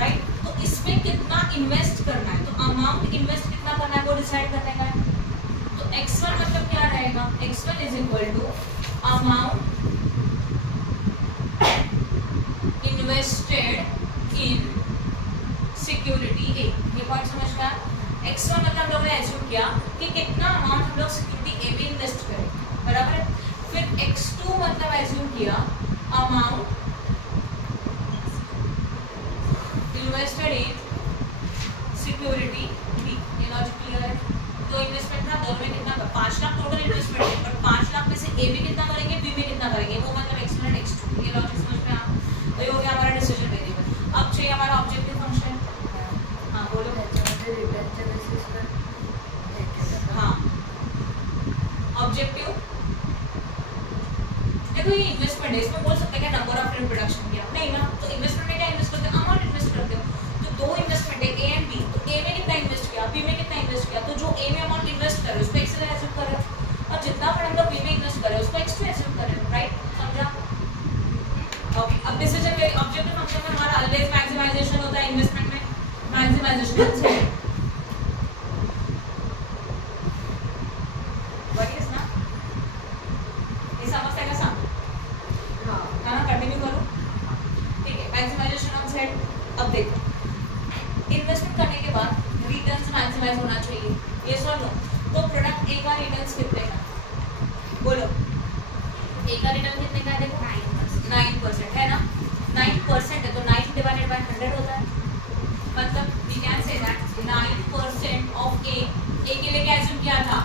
right. तो इसमें कितना इन्वेस्ट करना है, तो अमाउंट इन्वेस्ट कितना करना है वो डिसाइड करने का है। तो x1 मतलब क्या रहेगा, x1 is equal to amount invested in security A. ये पॉइंट समझ में आया। x1 मतलब हम लोगों ने एज्यूम किया कि कितना अमाउंट हम लोग सिक्योरिटी ए में इन्वेस्ट करें, बराबर है। फिर x2 मतलब एज्यूम किया amount invested in security B. ये लॉजिक क्लियर है। तो इन्वेस्टमेंट था दोनों में कितना, 5 लाख टोटल इन्वेस्टमेंट है, बट 5 लाख में से ए में कितना करेंगे, बी में कितना करेंगे, वो मतलब x1 और x2। ये लॉजिक समझ में आ। तो ये हो गया हमारा डिसीजन वेरिएबल। अब चाहिए हमारा ऑब्जेक्टिव फंक्शन। हाँ बोलो। हाँ ऑब्जेक्टिव देखो ये इन्वेस्टमेंट है, इसमें बोल सकते हैं क्या नंबर ऑफ रिप्रोडक्शन किया, नहीं ना। तो इन्वेस्टमेंट में क्या इन्वेस्ट करते हो, अमाउंट इन्वेस्ट करते हो। तो दो इन्वेस्टमेंट है ए एंड बी, तो ए में कितना इन्वेस्ट किया, बी में कितना इन्वेस्ट किया। तो जो ए में अमाउंट इन्वेस्ट कर रहे हो उसको x से एज्यूम कर रहे हो, और जितना पर हम लोग बी में इन्वेस्ट कर रहे हो उसको x2 एज्यूम कर रहे हो, राइट। समझा। ओके, अब डिसीजन में ऑब्जेक्टिव फंक्शन में हमारा ऑलवेज मैक्सिमाइजेशन होता है, इन्वेस्टमेंट में मैक्सिमाइजेशन है। व्हाट इज ना ये समझते हैं कैसा, हाँ ना, कंटिन्यू करो। ठीक है, मैक्सिमाइजेशन ऑफ z। अब देखो इन्वेस्टमेंट करने के बाद रिटर्न्स मैक्सिमाइज होना चाहिए, ये सो नो। तो प्रोडक्ट ए का रिटर्न्स कितने का, बोलो। ए का रिटर्न कितने का है, देखो 9% है ना। 9% है तो 9 डिवाइडेड बाय 100 होता है, मतलब we can say that 9% of A. A के लिए क्या एज्यूम किया था,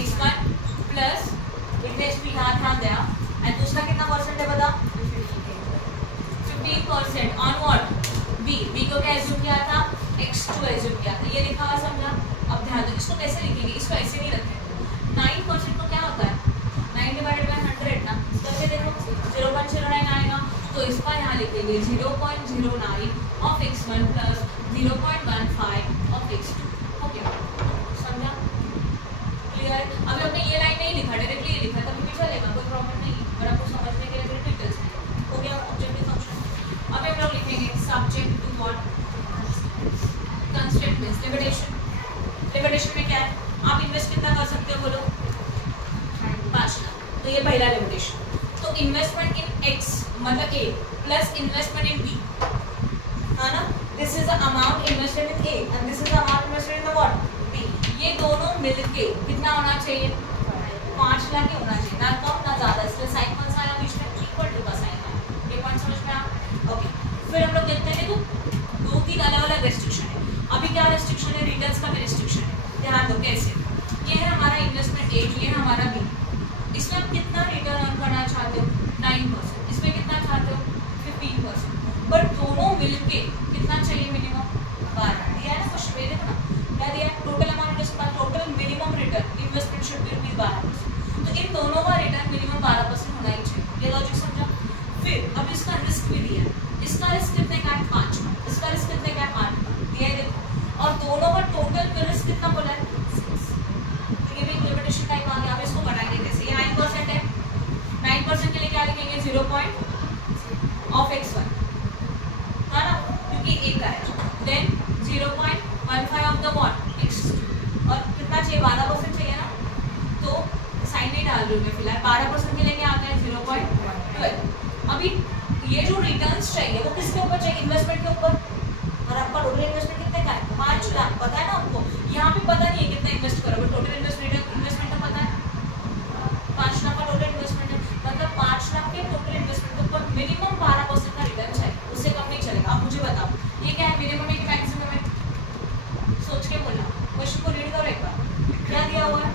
x1 प्लस इंटरेस्ट भी यहाँ गया, एंड दूसरा कितना परसेंट है बता, 15% ऑन व्हाट, बी। बी को क्या एज्यूम किया था, x2 एज्यूम किया था। ये लिखा हुआ समझा। अब ध्यान दो, इसको कैसे लिखेंगे, इसको ऐसे नहीं रखेंगे। 9% को क्या होता है, 9 डिवाइडेड बाय 100 ना, करके देखो 0.09 आएगा। तो इसका यहाँ लिखेंगे 0.09 of x1 plus 0.15 of x2। Okay, समझा, क्लियर। अभी हमने ये लाइन नहीं लिखा, डायरेक्टली ये लिखा, तभी भी चलेगा, कोई प्रॉब्लम नहीं। और आपको समझने के लिए फिर डिटेल्स हो गया ऑब्जेक्टिव फंक्शन। अब हम लोग लिखेंगे subject to what, constraint based limitation. Limitation में क्या है, आप इन्वेस्ट कितना कर सकते हो, बोलो 5 लाख। तो ये पहला लिमिटेशन। तो इन्वेस्टमेंट इन x मतलब a plus investment in b, है ना। This is the amount invested in a and this is the amount invested in the what, b। ये दोनों मिलके कितना होना चाहिए, 5 लाख ही होना चाहिए, ना कम ना ज्यादा। इसलिए साइन कौन सा आया बीच में, इक्वल टू का साइन आया। ये पॉइंट समझ में आ। ओके, फिर हम लोग देखते हैं, देखो 2-3 अलग-अलग रेस्ट्रिक्शन है। अभी क्या रेस्ट्रिक्शन है, रिटर्न्स का भी रेस्ट्रिक्शन है। ध्यान दो कैसे, ये है हमारा इन्वेस्टमेंट ए, ये है हमारा बी। इसमें आप कितना रिटर्न अर्न करना चाहते हो, 9%। इसमें कितना चाहते हो, 15%। बट दोनों मिलके कितना चाहिए, मिनिमम 12 दिया है ना क्वेश्चन में, देखो ना क्या दिया है, total amount investment, total minimum return investment should be 12%। तो इन दोनों का रिटर्न मिनिमम 12% होना ही चाहिए, ये लॉजिक समझा। फिर अब इसका रिस्क भी दिया है, इसका रिस्क कितने का है 5 का, इसका रिस्क कितने का है 8 का दिया है देखो, और दोनों का टोटल रिस्क कितना बोला है 6। तो ये भी लिमिटेशन टाइप आ गया। अब इसको बढ़ाएंगे कैसे, ये 9% है, 9% के लिए क्या लिखेंगे 0 of x1 है ना, क्योंकि एक का है, then 0.15 of the what x2, और कितना चाहिए 12% चाहिए ना, तो साइन नहीं डाल रही हूँ मैं फिलहाल, 12% के लिए क्या आता है 0.12। अभी ये जो रिटर्न्स चाहिए वो किसके ऊपर चाहिए, इन्वेस्टमेंट के ऊपर, और आपका टोटल इन्वेस्टमेंट कितने का है 5 लाख, पता है ना आपको, यहाँ पे पता नहीं है कितना इन्वेस्ट करोगे, टोटल इन्वेस्टमेंट का पता है 5 लाख का टोटल इन्वेस्टमेंट है, मतलब 5 लाख के टोटल इन्वेस्टमेंट के ऊपर मिनिमम 12% का रिटर्न चाहिए, उससे कम नहीं चलेगा। आप मुझे बताओ ये क्या है, मिनिमम है कि मैक्सिमम है, सोच के बोलना, क्वेश्चन को रीड करो एक बार, क्या दिया हुआ है,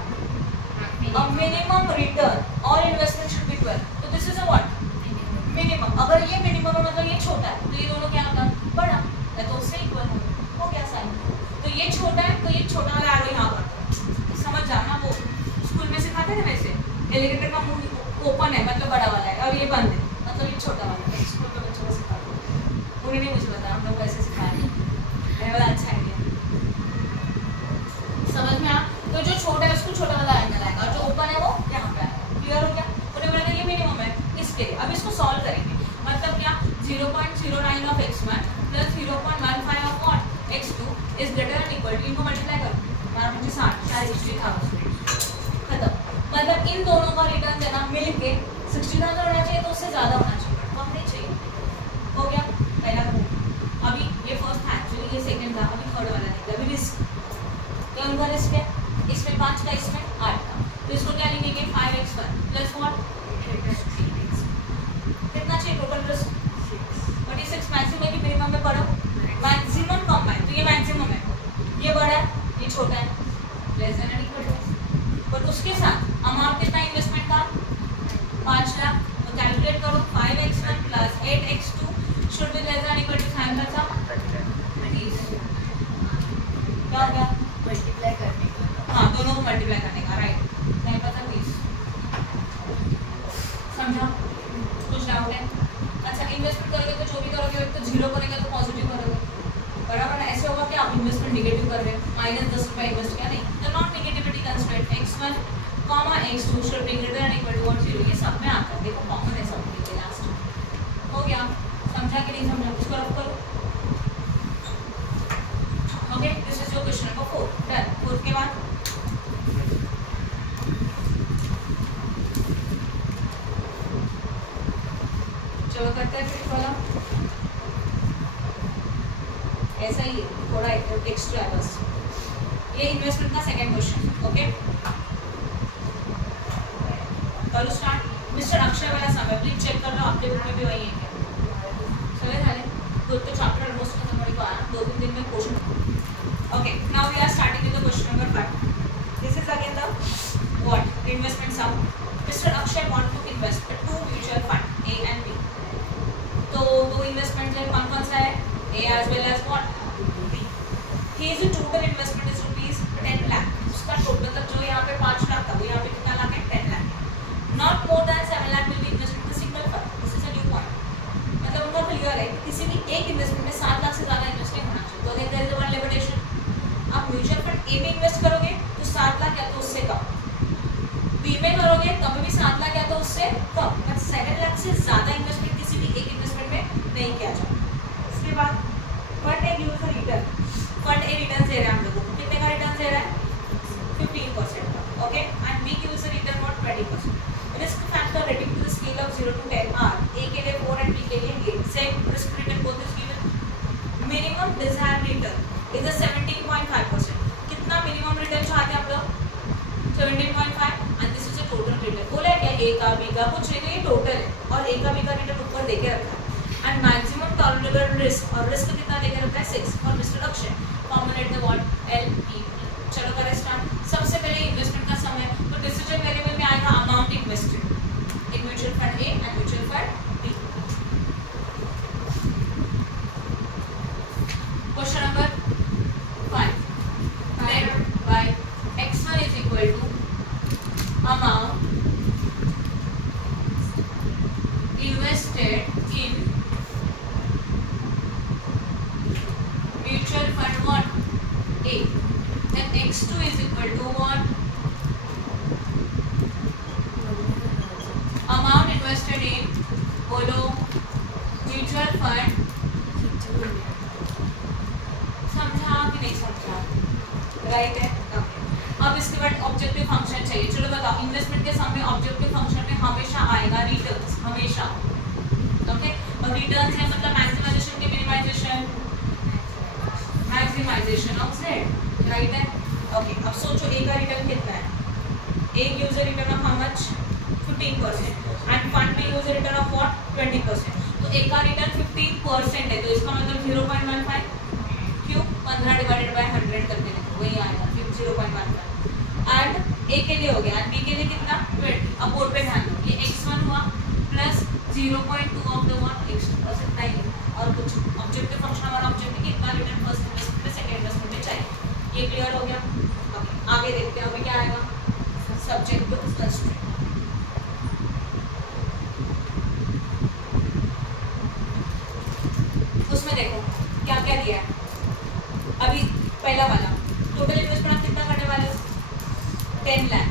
a minimum return और investment should be 12, तो this is a what minimum। अगर ये minimum है मतलब ये छोटा है, तो ये दोनों क्या होगा बड़ा है, तो उससे इक्वल हो गया साइन। तो ये छोटा है तो ये छोटा वाला एरो यहाँ पर समझ जाना, वो स्कूल में सिखाते थे वैसे, एलिगेटर का मुंह ओपन है मतलब बड़ा वाला है, और ये बंद है मतलब ये छोटा वाला है। स्कूल में बच्चों को सिखाते हैं, उन्हें नहीं मुझे पता, हम लोग वैसे सिखाए, मेरा वाला अच्छा आइडिया समझ में आ। तो जो छोटा है उसको छोटा वाला एंगल आएगा, और जो ओपन है वो यहाँ पे आएगा। क्लियर हो गया, उन्हें बोला ये मिनिमम है इसके लिए। अब इसको सॉल्व करेंगे, मतलब क्या 0.09 of x1 plus 0.15 of what x2 is greater than equal to, इनको मल्टीप्लाई करो 12×60 खत्म। मतलब इन दोनों का रिटर्न देना मिलके 60,000 होना चाहिए, तो उससे ज्यादा होना चाहिए, कम नहीं चाहिए। हो गया पहला का। अभी ये फर्स्ट था एक्चुअली, ये सेकंड था, अभी थर्ड वाला देखते हैं। अभी रिस्क, क्या उनका रिस्क है, इसमें 5 का इसमें 8 का, तो इसको क्या लिखेंगे 5x1 प्लस what कितना चाहिए टोटल रिस्क 26। मैक्सिमम है कि मिनिमम में पढ़ो, मैक्सिमम कम है तो ये मैक्सिमम है, ये बड़ा है ये छोटा है, लेस देन और इक्वल टू। पर उसके साथ अमाउंट कितना इन्वेस्टमेंट का 5 लाख, तो कैलकुलेट करो 5x1 plus 8x2 should be less than equal to sign का 20। क्या हो गया मल्टीप्लाई करने का, हाँ दोनों को मल्टीप्लाई करने का, राइट, नहीं पता 20। समझा, कुछ डाउट है? अच्छा इंवेस्टमेंट करोगे तो जो भी करोगे तो 0 करेगा तो पॉजिटिव करोगे, बराबर ना, ऐसे होगा कि आप इन्वेस्टमेंट नेगेटिव कर रहे हो, -10 रुपये इन्वेस्ट किया नहीं, तो not negativity constraint x1, x2 should be greater than equal to 0, ये सब में आता है, देखो कॉमन है सब के लास्ट। हो गया, समझा कि नहीं समझा, इसको रफ करो। Okay, this is your question number 4 done. 4 के बाद चलो करते हैं फिर वाला, ऐसा ही थोड़ा एक्स्ट्रा है बस। ये इन्वेस्टमेंट का सेकंड क्वेश्चन, ओके करो स्टार्ट। मिस्टर अक्षय वाला समय प्लीज चेक कर लो, आपके बुक में भी वही है क्या, चले झाले तो चैप्टर ऑलमोस्ट खत्म होने को आया, 2-3 दिन में question. Okay now we are starting with the question number 5। This is again the what investment sum. Mister Akshay want to invest 2 mutual fund A and B, तो 2 इन्वेस्टमेंट है, कौन कौन सा है, A as well as what B. His total investment is rupees 10 lakh, उसका total मतलब जो यहाँ पे 5 लाख था वो यहाँ पे कितना लाख है 10 lakh. Not more than 7 lakh will be invested in single fund, this is a new point, मतलब उनका क्लियर है कि किसी भी एक इन्वेस्टमेंट में 7 लाख से ज़्यादा इन्वेस्ट नहीं होना चाहिए। तो अगर देयर इज वन लिमिटेशन, आप म्यूचुअल फंड ए में इन्वेस्ट करोगे तो 7 लाख या तो उससे कम, बी में करोगे तब भी 7 लाख या तो उससे कम, बट 7 लाख से ज़्यादा इन्वेस्टमेंट किसी भी एक इन्वेस्टमेंट में नहीं किया जाए। इसके बाद fund A gives a return, fund A return दे रहा है हम लोगों को, कितने का रिटर्न दे रहा है 15% का, okay, and B gives a return what 20%। Risk factor rating to the scale of 0 to 10 are, A के लिए 4 एंड बी के लिए 8, same risk return both is given. Minimum desired return is a 17.5%, कितना minimum return चाहते हैं आप लोग 17.5, and this is a total return. बोला क्या ए का बी का कुछ नहीं, ये टोटल है, और ए का बी का रिटर्न ऊपर देके रखा है, एंड मैक्सिमम टॉलरेबल रिस्क, और रिस्क कितना देके रखा है 6 for mister Akshay. Formulate the what L P. चलो करें स्टार्ट। सबसे पहले इन्वेस्टमेंट का समय, तो डिसीजन वेरिएबल में आएगा amount invested in mutual fund A and mutual fund B. Question number 5 let by x1 is equal to amount invested mutual fund, समझा कि नहीं समझा? राइट है। अब इसके बाद ऑब्जेक्टिव फंक्शन चाहिए। चलो बताओ, इन्वेस्टमेंट के सामने ऑब्जेक्टिव फंक्शन में हमेशा आएगा रिटर्न्स, हमेशा। ओके, और रिटर्न्स है मतलब मैक्सिमाइजेशन के minimization, maximization of Z, right है। ओके, अब सोचो ए का रिटर्न कितना है? एक user return of how much? 15%, and fund में यूजर रिटर्न ऑफ व्हाट? 20%। तो ए का रिटर्न 15% है, तो इसका मतलब 0.15। क्यों? 15 डिवाइडेड बाय 100 करके देखो, वही आएगा 0.15। एंड ए के लिए हो गया, एंड बी के लिए कितना? 20। अब बोर्ड पे ध्यान दो, ये x1 हुआ plus 0.2 of the what? x2, बस इतना ही। और कुछ ऑब्जेक्टिव फंक्शन, हमारा ऑब्जेक्टिव कितना रिटर्न फर्स्ट इन्वेस्टमेंट में, सेकंड इन्वेस्टमेंट में चाहिए। ये क्लियर हो गया? ओके, आगे देखते हैं अभी क्या आएगा। सब्जेक्ट टू कंस्ट्रेंट, उसमें देखो क्या क्या दिया है। अभी पहला वाला टोटल इन्वेस्टमेंट आप कितना करने वाले हो? 10 लाख।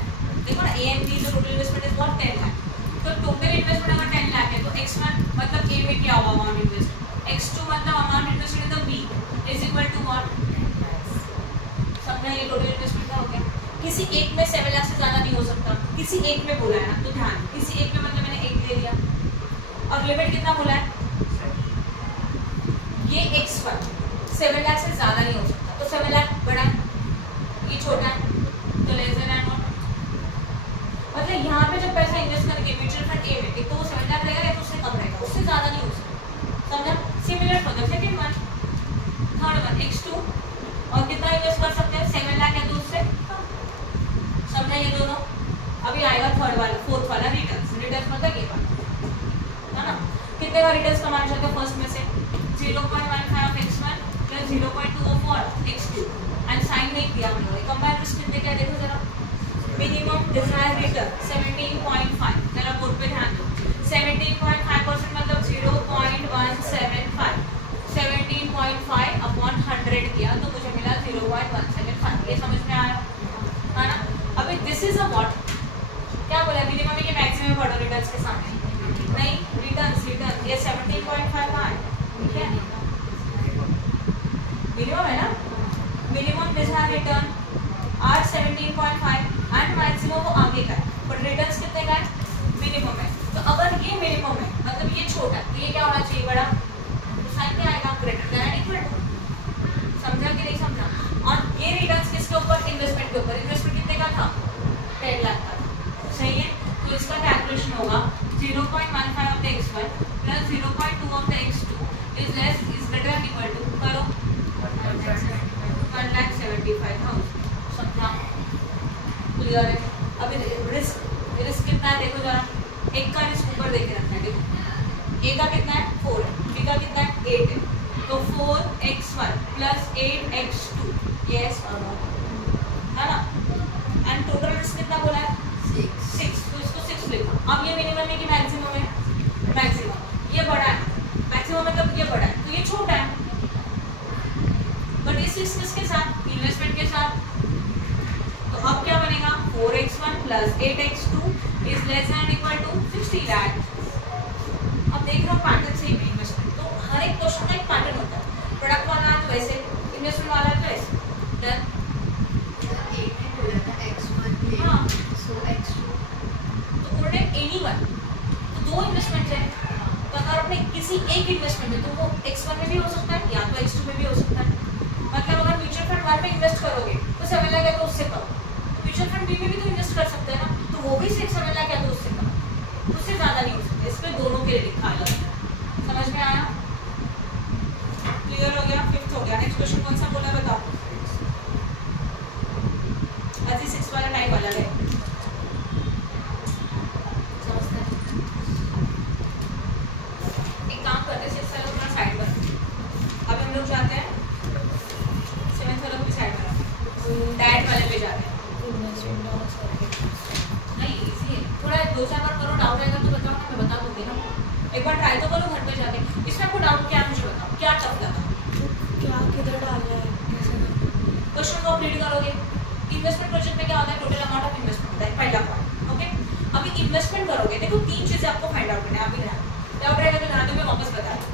देखो ना, ए एंड बी जो टोटल इन्वेस्टमेंट है व्हाट? 10 लाख। तो टोटल इन्वेस्टमेंट अगर 10 लाख है तो x1 मतलब ए में क्या होगा? Amount invest. x2 मतलब amount invested in the B is equal to what? समझा? ये टोटल इन्वेस्टमेंट का हो गया। किसी एक में 7 लाख से ज्यादा नहीं हो सकता, किसी एक में बोला है ना, तो ध्यान, किसी एक में मतलब मैंने 1 ले लिया। अब लिमिट कितना बोला है? ये x1 7 लाख से ज्यादा नहीं हो सकता, तो 7 लाख बड़ा है, ये छोटा है, तो लेस देन एंड नॉट। मतलब यहाँ पे जब पैसा इन्वेस्ट करेंगे म्यूचुअल फंड ए में, एक तो वो 7 लाख रहेगा या तो उससे कम रहेगा, उससे ज्यादा नहीं हो सकता। समझा? Similar for the second one, third one x2, और कितना इन्वेस्ट कर सकते हैं? 7 लाख है तो उससे कम। समझा ये दोनों? अभी आएगा थर्ड वाला, फोर्थ वाला रिटर्न्स। रिटर्न्स मतलब ये वाला है ना, कितने का रिटर्न्स कमाना चाहते हैं फर्स्ट में से? 0.15 of x1 plus 0.2 of what? x2, and sign नहीं किया हम लोगों ने। कंबाइंड रिस्क कितने क्या देखो जरा। मिनिमम डिजायर्ड रिटर्न 17.5, जरा बोर्ड पे ध्यान दो। 17.5% मतलब 0.175, 17.5 अपॉन 100 किया तो मुझे मिला 0.175। ये समझ में आया है ना? अभी दिस इज अ व्हाट? क्या बोला? मिनिमम है कि मैक्सिमम पढ़ो रिटर्न्स के सामने? नहीं, रिटर्न्स, रिटर्न। ये 17.5 का है, ठीक है, मिनिमम है ना। मिनिमम डिजायर्ड रिटर्न आज 17.5 एंड मैक्सिमम वो आगे का है, बट रिटर्न्स कितने का है? मिनिमम है। तो अगर ये मिनिमम है मतलब ये छोटा है, तो ये क्या होना चाहिए? बड़ा। तो साइन क्या आएगा? Greater than equal to. समझा कि नहीं समझा? और ये रिटर्न्स किसके ऊपर? इन्वेस्टमेंट के ऊपर। इन्वेस्टमेंट कितने का था? 10 लाख का। सही है, तो इसका कैलकुलेशन होगा 0.15 of the x1 plus 0.2 of the x2 is greater than equal to, करो, 1,75,000। समझा? क्लियर है? अभी रिस्क कितना है देखो जरा। एक का रिस्क ऊपर देखे रखना है, देखो ए का कितना है? 4 है, बी का कितना है? 8 है, तो 4x1 प्लस 8x2, यस है ना। एंड टोटल रिस्क कितना बोला है? 6, तो इसको 6 लिखा। अब ये मिनिमम है कि मैक्सिमम है? मैक्सिमम। ये बड़ा है, मैक्सिमम मतलब ये बड़ा है, तो ये छोटा है, बट ये 6 किसके साथ? इन्वेस्टमेंट के साथ। तो अब क्या बनेगा? 4x1 plus 8x2 is less than equal to 60 lakh. अब देख रहे हो पैटर्न से ही इन्वेस्टमेंट, तो हर एक क्वेश्चन का एक पैटर्न होता है। प्रोडक्ट वाला है तो वैसे, इन्वेस्टमेंट वाला है तो ऐसे। डन? हाँ, तो उन्होंने एनीवन, तो 2 इन्वेस्टमेंट है, तो अगर आपने किसी एक इन्वेस्टमेंट है तो वो x1 में भी हो सकता है या तो x2 में भी हो सकता है। मतलब अगर म्यूचुअल फंड 1 में इन्वेस्ट करोगे तो 7 लाख है तो उससे कम, म्यूचुअल फंड बी में भी तो इन्वेस्ट कर सकते हैं ना, तो वो भी 7 लाख है तो उससे कम, उससे ज़्यादा नहीं हो सकता। इस पर दोनों के लिए लिखा है। समझ में आया? क्लियर हो गया? 5th हो गया। नेक्स्ट क्वेश्चन कौन सा बोला बताओ? ऐसे 6 वाला 9 वाला है। समझते हैं? एक काम करते हैं, 6 वाला अपना साइड पर, अब हम लोग जाते हैं 7th वाला भी साइड पर, डाइट वाले पे जाते हैं। नहीं इजी है, थोड़ा 2-4 बार करो, डाउट आएगा तो बताओ ना, मैं बता दूंगी ना। एक बार ट्राई तो करो घर पे जाके। इसमें आपको डाउट क्या है मुझे बताओ, क्या टफ लगा? क्या किधर डालना है, कैसे डालना है? क्वेश्चन को आप रीड करोगे। इन्वेस्टमेंट प्रोजेक्ट में क्या होता है? टोटल अमाउंट ऑफ इन्वेस्टमेंट होता है, पहला पॉइंट। ओके, अभी इन्वेस्टमेंट करोगे, देखो 3 चीजें आपको फाइंड आउट करना है। अभी ध्यान डाउट रहेगा तो ध्यान दो, मैं वापस बता रहा हूँ।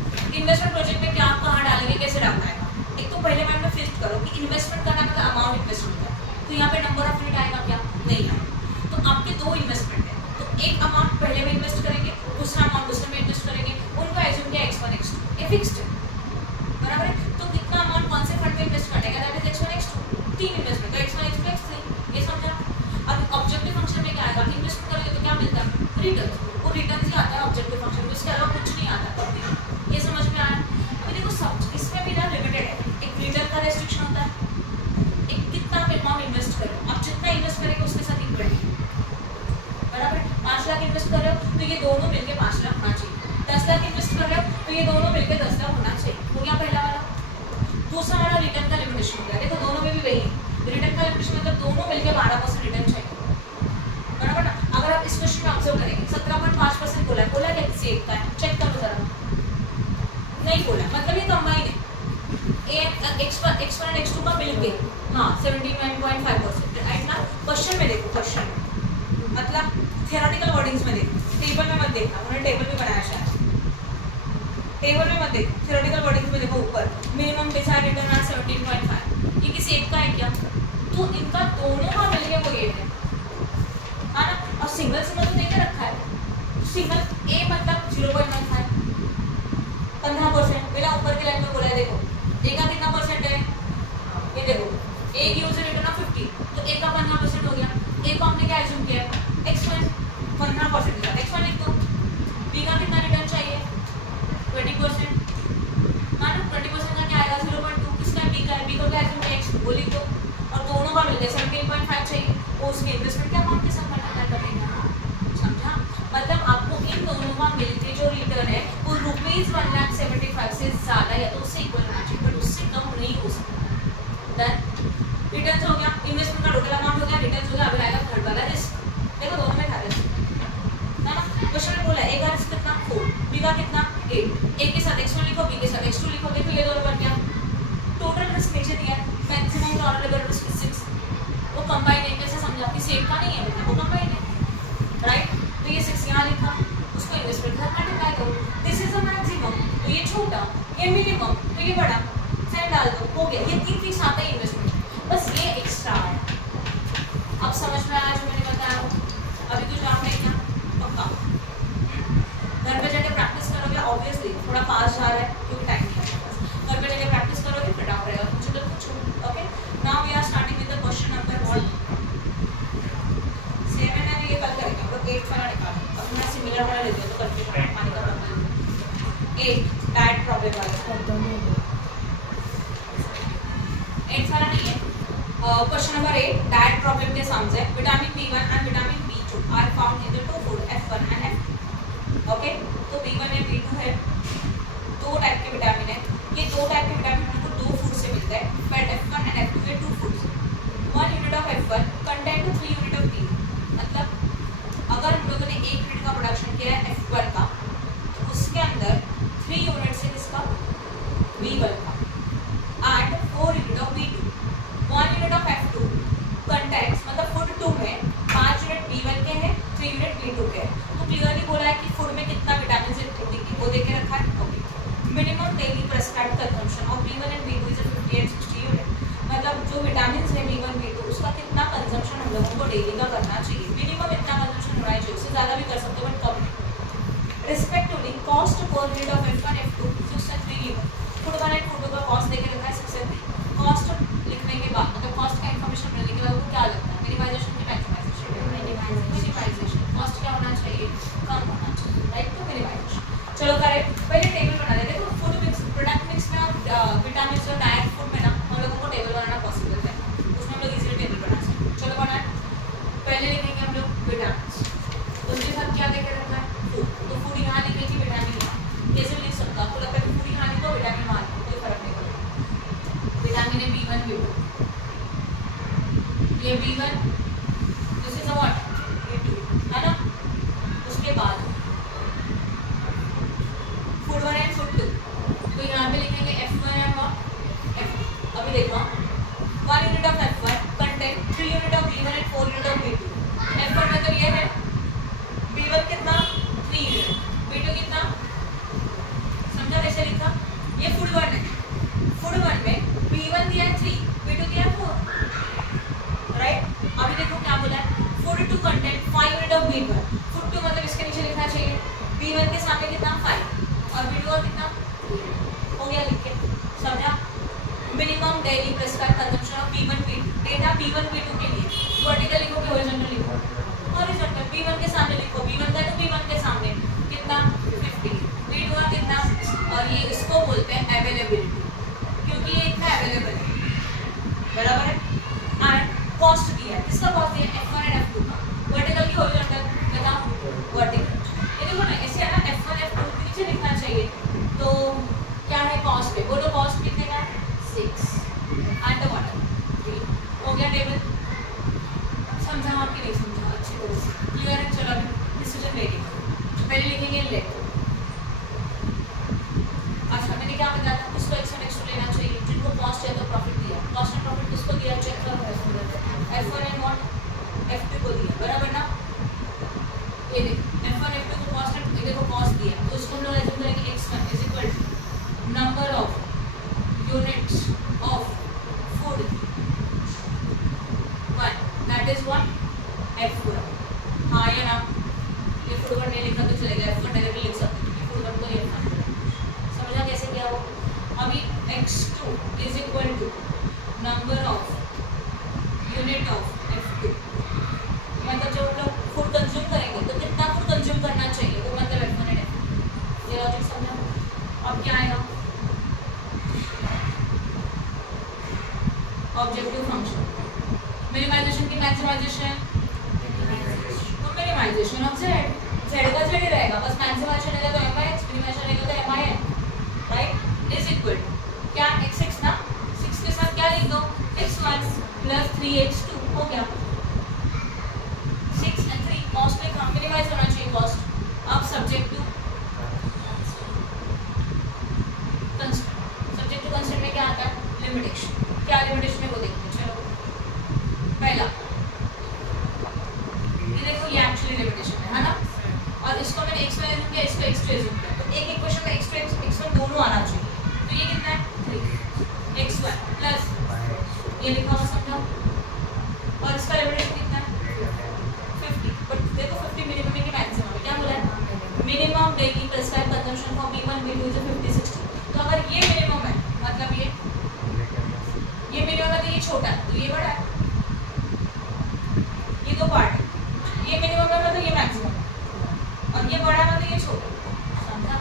तो ये दोनों मिलकर 10 लाख होना चाहिए। हो गया पहला वाला। दूसरा वाला रिटर्न का लिमिटेशन हो गया। देखो दोनों में भी वही है, रिटर्न का लिमिटेशन मतलब दोनों मिलकर 12% रिटर्न चाहिए, बराबर ना। अगर आप इस क्वेश्चन में ऑब्जर्व करेंगे 17.5% बोला है, बोला क्या किसी एक का है, चेक करो जरा, नहीं बोला, मतलब ये कंबाइन है x1 and x2 का मिलके, हाँ 79.5%, राइट ना। क्वेश्चन में देखो, क्वेश्चन मतलब थियोरेटिकल वर्डिंग्स में देखो, टेबल में मत देखना, उन्होंने टेबल भी बनाया शायद, टेबल में मत देखो, थियोरेटिकल वर्डिंग्स में देखो ऊपर मिनिमम डिजायर्ड रिटर्न आर 17.5, ये किसी एक का है क्या, तो इनका दोनों का मिलके वो ये है ना। और सिंगल सिंगल तो देके रखा है, सिंगल ए मतलब 0.15 15%, मेरा ऊपर के लाइन में बोला है, देखो ए का कितना परसेंट है, ये देखो ए गिव्स रिटर्न ऑफ 50, तो ए का 15% हो गया। ए को हमने क्या एज्यूम किया है, x1 15% के साथ x1 लिख दो। बी का कितना रिटर्न चाहिए, 20%, हाँ ना, 20% का क्या आएगा 0.2, किसका बी का है, बी को क्या एज्यूम किया x2, वो लिख दो। और दोनों का मिलकर 17.5 चाहिए, वो उसके इन्वेस्टमेंट के अमाउंट के साथ मल्टीप्लाई करेंगे, समझा। मतलब आपको इन दोनों का मिलके जो रिटर्न है वो ₹1,75,000 से ज्यादा या तो उससे इक्वल होना चाहिए, बट उससे कम नहीं हो सकता। डन, रिटर्न हो गया, इन्वेस्टमेंट का टोटल अमाउंट हो गया, रिटर्न हो गया। अब आएगा थर्ड वाला रिस्क, देखो दोनों में था रिस्क, है ना। क्वेश्चन में बोला ए का रिस्क कितना 4, बी का कितना 8, ए के साथ x1 लिखो, बी के साथ x2 लिखो, देखो ये दोनों बन गया। टोटल रिस्क नीचे दिया है, मैक्सिमम टॉलरेबल रिस्क 6, वो कंबाइन है, कैसे समझा, किसी एक का नहीं है, मतलब वो कंबाइन है, राइट। तो ये 6 यहाँ लिखा, उसको इन्वेस्टमेंट के साथ मल्टीप्लाई करो, दिस इज अ मैक्सिमम, तो ये छोटा, ये मिनिमम, तो ये बड़ा, सेट डाल दो, हो गया। ये 3 फिक्स आता है इन्वेस्टमेंट, बस ये एक्स्ट्रा है। अब समझ में आया जो मैंने बताया, अभी तो जवाब नहीं था पक्का, घर पे जाके प्रैक्टिस करोगे, ऑब्वियसली थोड़ा फास्ट जा रहा है क्योंकि टाइम नहीं है, घर पे जाके प्रैक्टिस करोगे फिर डाउट रहेगा, मुझे तो पूछो। Okay, now we are starting with the question number 1, 7 है, ये कल करेंगे हम लोग, 8 वाला निकालो। अब मैं सिमिलर वाला लेती हूँ तो कंफ्यूजन पानी का प्रॉब्लम, 8 डाइट प्रॉब्लम वाला, 8 वाला नहीं है। क्वेश्चन नंबर 8 डाइट प्रॉब्लम के सम्स है, vitamin B1 and vitamin B2 are found in the two food F1 and F2। Okay, तो B1 है B2 है, दो टाइप के विटामिन है, ये दो टाइप के विटामिन हमको दो फूड से मिलता है, बट F1 एंड F2 ये 2 फूड से। 1 unit of F1 content 3 unit of B1, मतलब अगर हम लोगों ने 1 यूनिट का प्रोडक्शन किया है F1 का, तो उसके अंदर 3 यूनिट से किसका, B1 का, and 4 unit of B2। 1 unit of F2 contents मतलब फूड 2 में 5 यूनिट B1 के हैं, 3 यूनिट B2 के हैं। तो क्लियरली बोला है कि फूड में कितना विटामिन से वो दे के रखा है। Okay, minimum daily prescribed consumption of B1 and B2 is 50 and 60 unit, मतलब जो विटामिन है B1 B2 उसका कितना कंजम्पशन हम लोगों को डेली का करना चाहिए, मिनिमम इतना कंजम्पशन होना चाहिए, उससे ज़्यादा भी कर सकते हो बट कम नहीं। Respectively cost per unit of F1 F2 6 and 3 unit, food 1 and food 2 का कॉस्ट दे के रखा है 6 and 3। कॉस्ट लिखने के बाद मतलब कॉस्ट का इन्फॉर्मेशन मिलने के बाद वो क्या लगता है, मिनिमाइजेशन की मैक्सिमाइजेशन, मिनिमाइजेशन, कॉस्ट क्या होना चाहिए, कम होना चाहिए, राइट। तो मिनिमाइजेशन, चलो करें, पहले टेबल बना देते। देखो फूड मिक्स, प्रोडक्ट मिक्स में और विटामिन और डाइट फूड में ना हम लोगों को टेबल बनाना पॉसिबल है, उसमें हम लोग इजीली टेबल बना सकते हैं। चलो बनाए, पहले लिखेंगे हम लोग विटामिन, उसके साथ क्या देखे रखा है फूड, तो फूड यहाँ लिख रही थी, विटामिन यहाँ कैसे लिख सकता, आपको लगता है फूड यहाँ लिखो विटामिन वहाँ लिखो, कोई फर्क नहीं पड़ेगा। विटामिन है B1 B2, ये B1, this is what B2, है ना। उसके बाद फूड 1 एंड फूड 2, तो यहाँ पे लिखेंगे F1 एंड F2। अभी देखो 1 unit of F1 content 3 unit of B1 and 4 unit of B2। F1 में तो ये है, B1 कितना 3 यूनिट, B2 कितना, समझा कैसे लिखा, ये फूड 1 है, फूड 1 में B1 दिया है 3, B2 दिया है 4, राइट। अभी देखो क्या बोला है, food 2 content 5 unit of B1, food 2 मतलब इसके नीचे लिखना चाहिए B1 के सामने कितना 5 और B2 का कितना, हो गया लिख के, समझा। Minimum daily prescribed consumption of B1 B2, data B1 B2 के लिए वर्टिकल लिखो कि हॉरिजॉन्टल लिखो, हॉरिजॉन्टल। B1 के सामने लिखो, B1 का तो B1 के सामने कितना 50, B2 का कितना, और ये इसको बोलते हैं अवेलेबिलिटी, क्योंकि ये इतना अवेलेबल है, बराबर है। एंड कॉस्ट दिया है, किसका कॉस्ट दिया है F1 एंड F2 का, वर्टिकल की हॉरिजॉन्टल, बताओ वर्टिकल। ये देखो ना ऐसे है ना, F1 F2 नीचे लिखना चाहिए तो क्या है कॉस्ट पे, बोलो कॉस्ट कितने का 6 एंड टमाटर 3 हो गया टेबल। समझा आपकी नहीं समझा, अच्छी तरह से क्लियर है। चलो डिसीजन मेकिंग पहले लिखेंगे लेट। अच्छा मैंने क्या बताया था, किसको एक्स वन एक्स टू लेना चाहिए, जिनको कॉस्ट या तो प्रॉफिट दिया, कॉस्ट एंड प्रॉफिट किसको दिया चेक करो, F1 एंड नॉट F2 को दिया, बराबर ना। ये देखो F1 F2 को कॉस्ट एंड देखो कॉस्ट दिया, तो इसको हम लोग एज्यूम करेंगे x1 is equal to number of units of food 1 that is what F1। हाँ या ना, ये फूड वन नहीं लिखना तो चलेगा, F1 डायरेक्टली लिख सकते हैं क्योंकि फूड वन तो ये समझा कैसे किया वो। अभी x2 is equal to number of unit of F2, मतलब जब हम लोग फूड कंज्यूम करेंगे तो कितना फूड कंज्यूम करना चाहिए, वो मतलब F1 एंड F2। ये लॉजिक समझा। अब क्या आएगा, ऑब्जेक्टिव फंक्शन मिनिमाइजेशन की मैक्सिमाइजेशन, तो मिनिमाइजेशन ऑफ z, z का z ही रहेगा, बस मैक्सिमाइजेशन रहेगा तो m/x, मिनिमाइजेशन रहेगा तो m/n, राइट। इज इक्वल क्या x6 ना, 6 के साथ क्या लिख दो x1 प्लस 3x2 हो गया। 6 and 3 कॉस्ट में काम मिनिमाइज होना चाहिए कॉस्ट। अब सब्जेक्ट टू कंस्ट्रेंट में क्या आता है, लिमिटेशन। क्या लिमिटेशन है वो देखते हैं। चलो पहला ये देखो, ये एक्चुअली लिमिटेशन है ना, और इसको मैंने x1 एज्यूम किया, इसको x2 एज्यूम किया, तो एक इक्वेशन में x2 x1 दोनों आना चाहिए। तो ये कितना है 3 x1 प्लस ये लिखा हुआ समझा, और इसका लिमिटेशन कितना है 50। बट देखो 50 मिनिमम की मैक्सिमम है, क्या बोला है minimum daily prescribe consumption for B1 B2 is 50 60। तो अगर ये मिनिमम है मतलब ये मिनिमम है तो ये छोटा है तो ये बड़ा है, ये दो पार्ट है, ये मिनिमम है मतलब ये मैक्सिमम है, और ये बड़ा है मतलब ये छोटा है। समझा,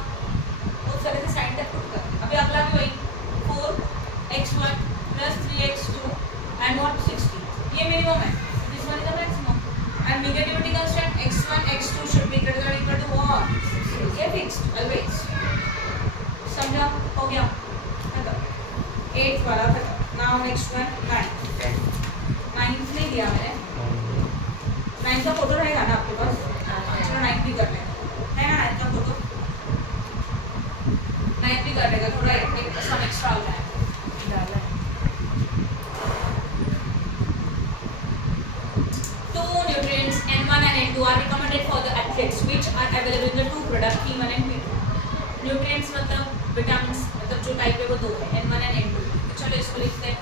उस तरह से साइन तक पुट कर। अभी अगला भी वही 4x1 plus 3x2 and what 60, ये मिनिमम है, this one is the maximum and negativity constant x1 x2 should be greater than equal to what, ये फिक्स्ड ऑलवेज। समझा, हो गया खत्म, 8 वाला खत्म। नाउ नेक्स्ट वन 9 नहीं दिया मैंने, 9 का फोटो रहेगा ना आपके पास, चलो 9 भी कर लेंगे, है ना 9 का फोटो, 9 भी कर लेगा, थोड़ा एक सम एक्स्ट्रा हो जाएगा। Two nutrients N1 and N2 are recommended for the athletes which are available in the two products P1 and P2। nutrients मतलब विटामिन, मतलब जो टाइप है वो दो है N1 and N2। चलो इसको लिखते हैं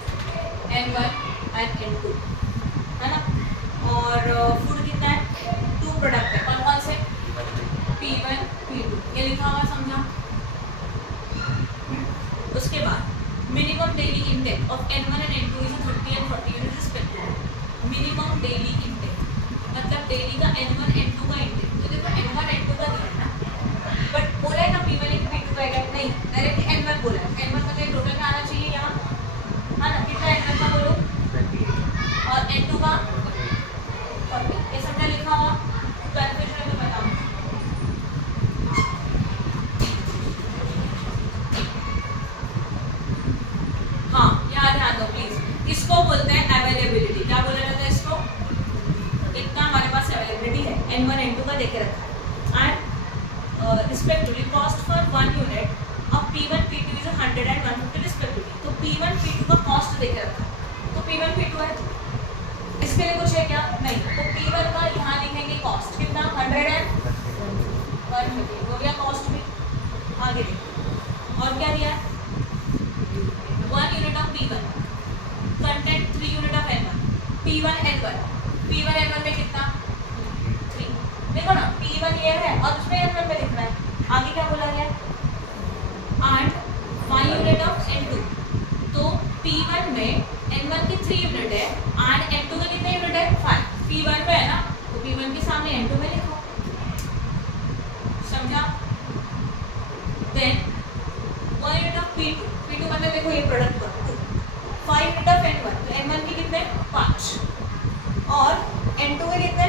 N1 and N2, है ना। और फूड कितना है 2 प्रोडक्ट है, कौन कौन से P1 P2, ये लिखा हुआ समझा। उसके बाद minimum daily intake of N1 and N2 is 30 and 40 unit respectively. Minimum daily intake मतलब डेली का N1 N2 का इंटेक, तो देखो N1 N2 का दिया है ना, बट बोला है ना P1 P2 का है नहीं, डायरेक्टली N1 बोला है। N1 मतलब टोटल में आना चाहिए यहाँ, हाँ ना, कितना N1 का बोलो और N2 का 40, ये सबका लिखा हुआ कैलकुलेशन में बताओ। हाँ याद ध्यान दो प्लीज, इसको बोलते हैं अवेलेबिलिटी। क्या बोला जाता है इसको, इतना हमारे पास अवेलेबिलिटी है, N1 N2 का देके रखा है and respectively cost for 1 unit of P1 P2 is 100 and 150 respectively। तो P1 P2 का कॉस्ट देके रखा है, तो P1 P2 है, इसके लिए कुछ है क्या नहीं, तो P1 का यहाँ लिखेंगे कॉस्ट कितना 100 and 150 हो गया कॉस्ट भी। आगे देखो और क्या दिया है 1 unit of P1 content 3 unit of N1 P1 N1 में कितना 3, देखो ना P1 ये है और उसमें N1 में लिखना है। आगे क्या बोला गया एंड 1 यूनिट ऑफ N2, तो P1 में N1 की 3 यूनिट है एंड N2 में कितने यूनिट है 5, P1 में है ना तो P1 के सामने N2 में लिखो। समझा, देन 1 यूनिट ऑफ P2 मतलब देखो ये प्रोडक्ट पर 5 यूनिट ऑफ N1, तो N1 के कितने 5 और N2 के कितने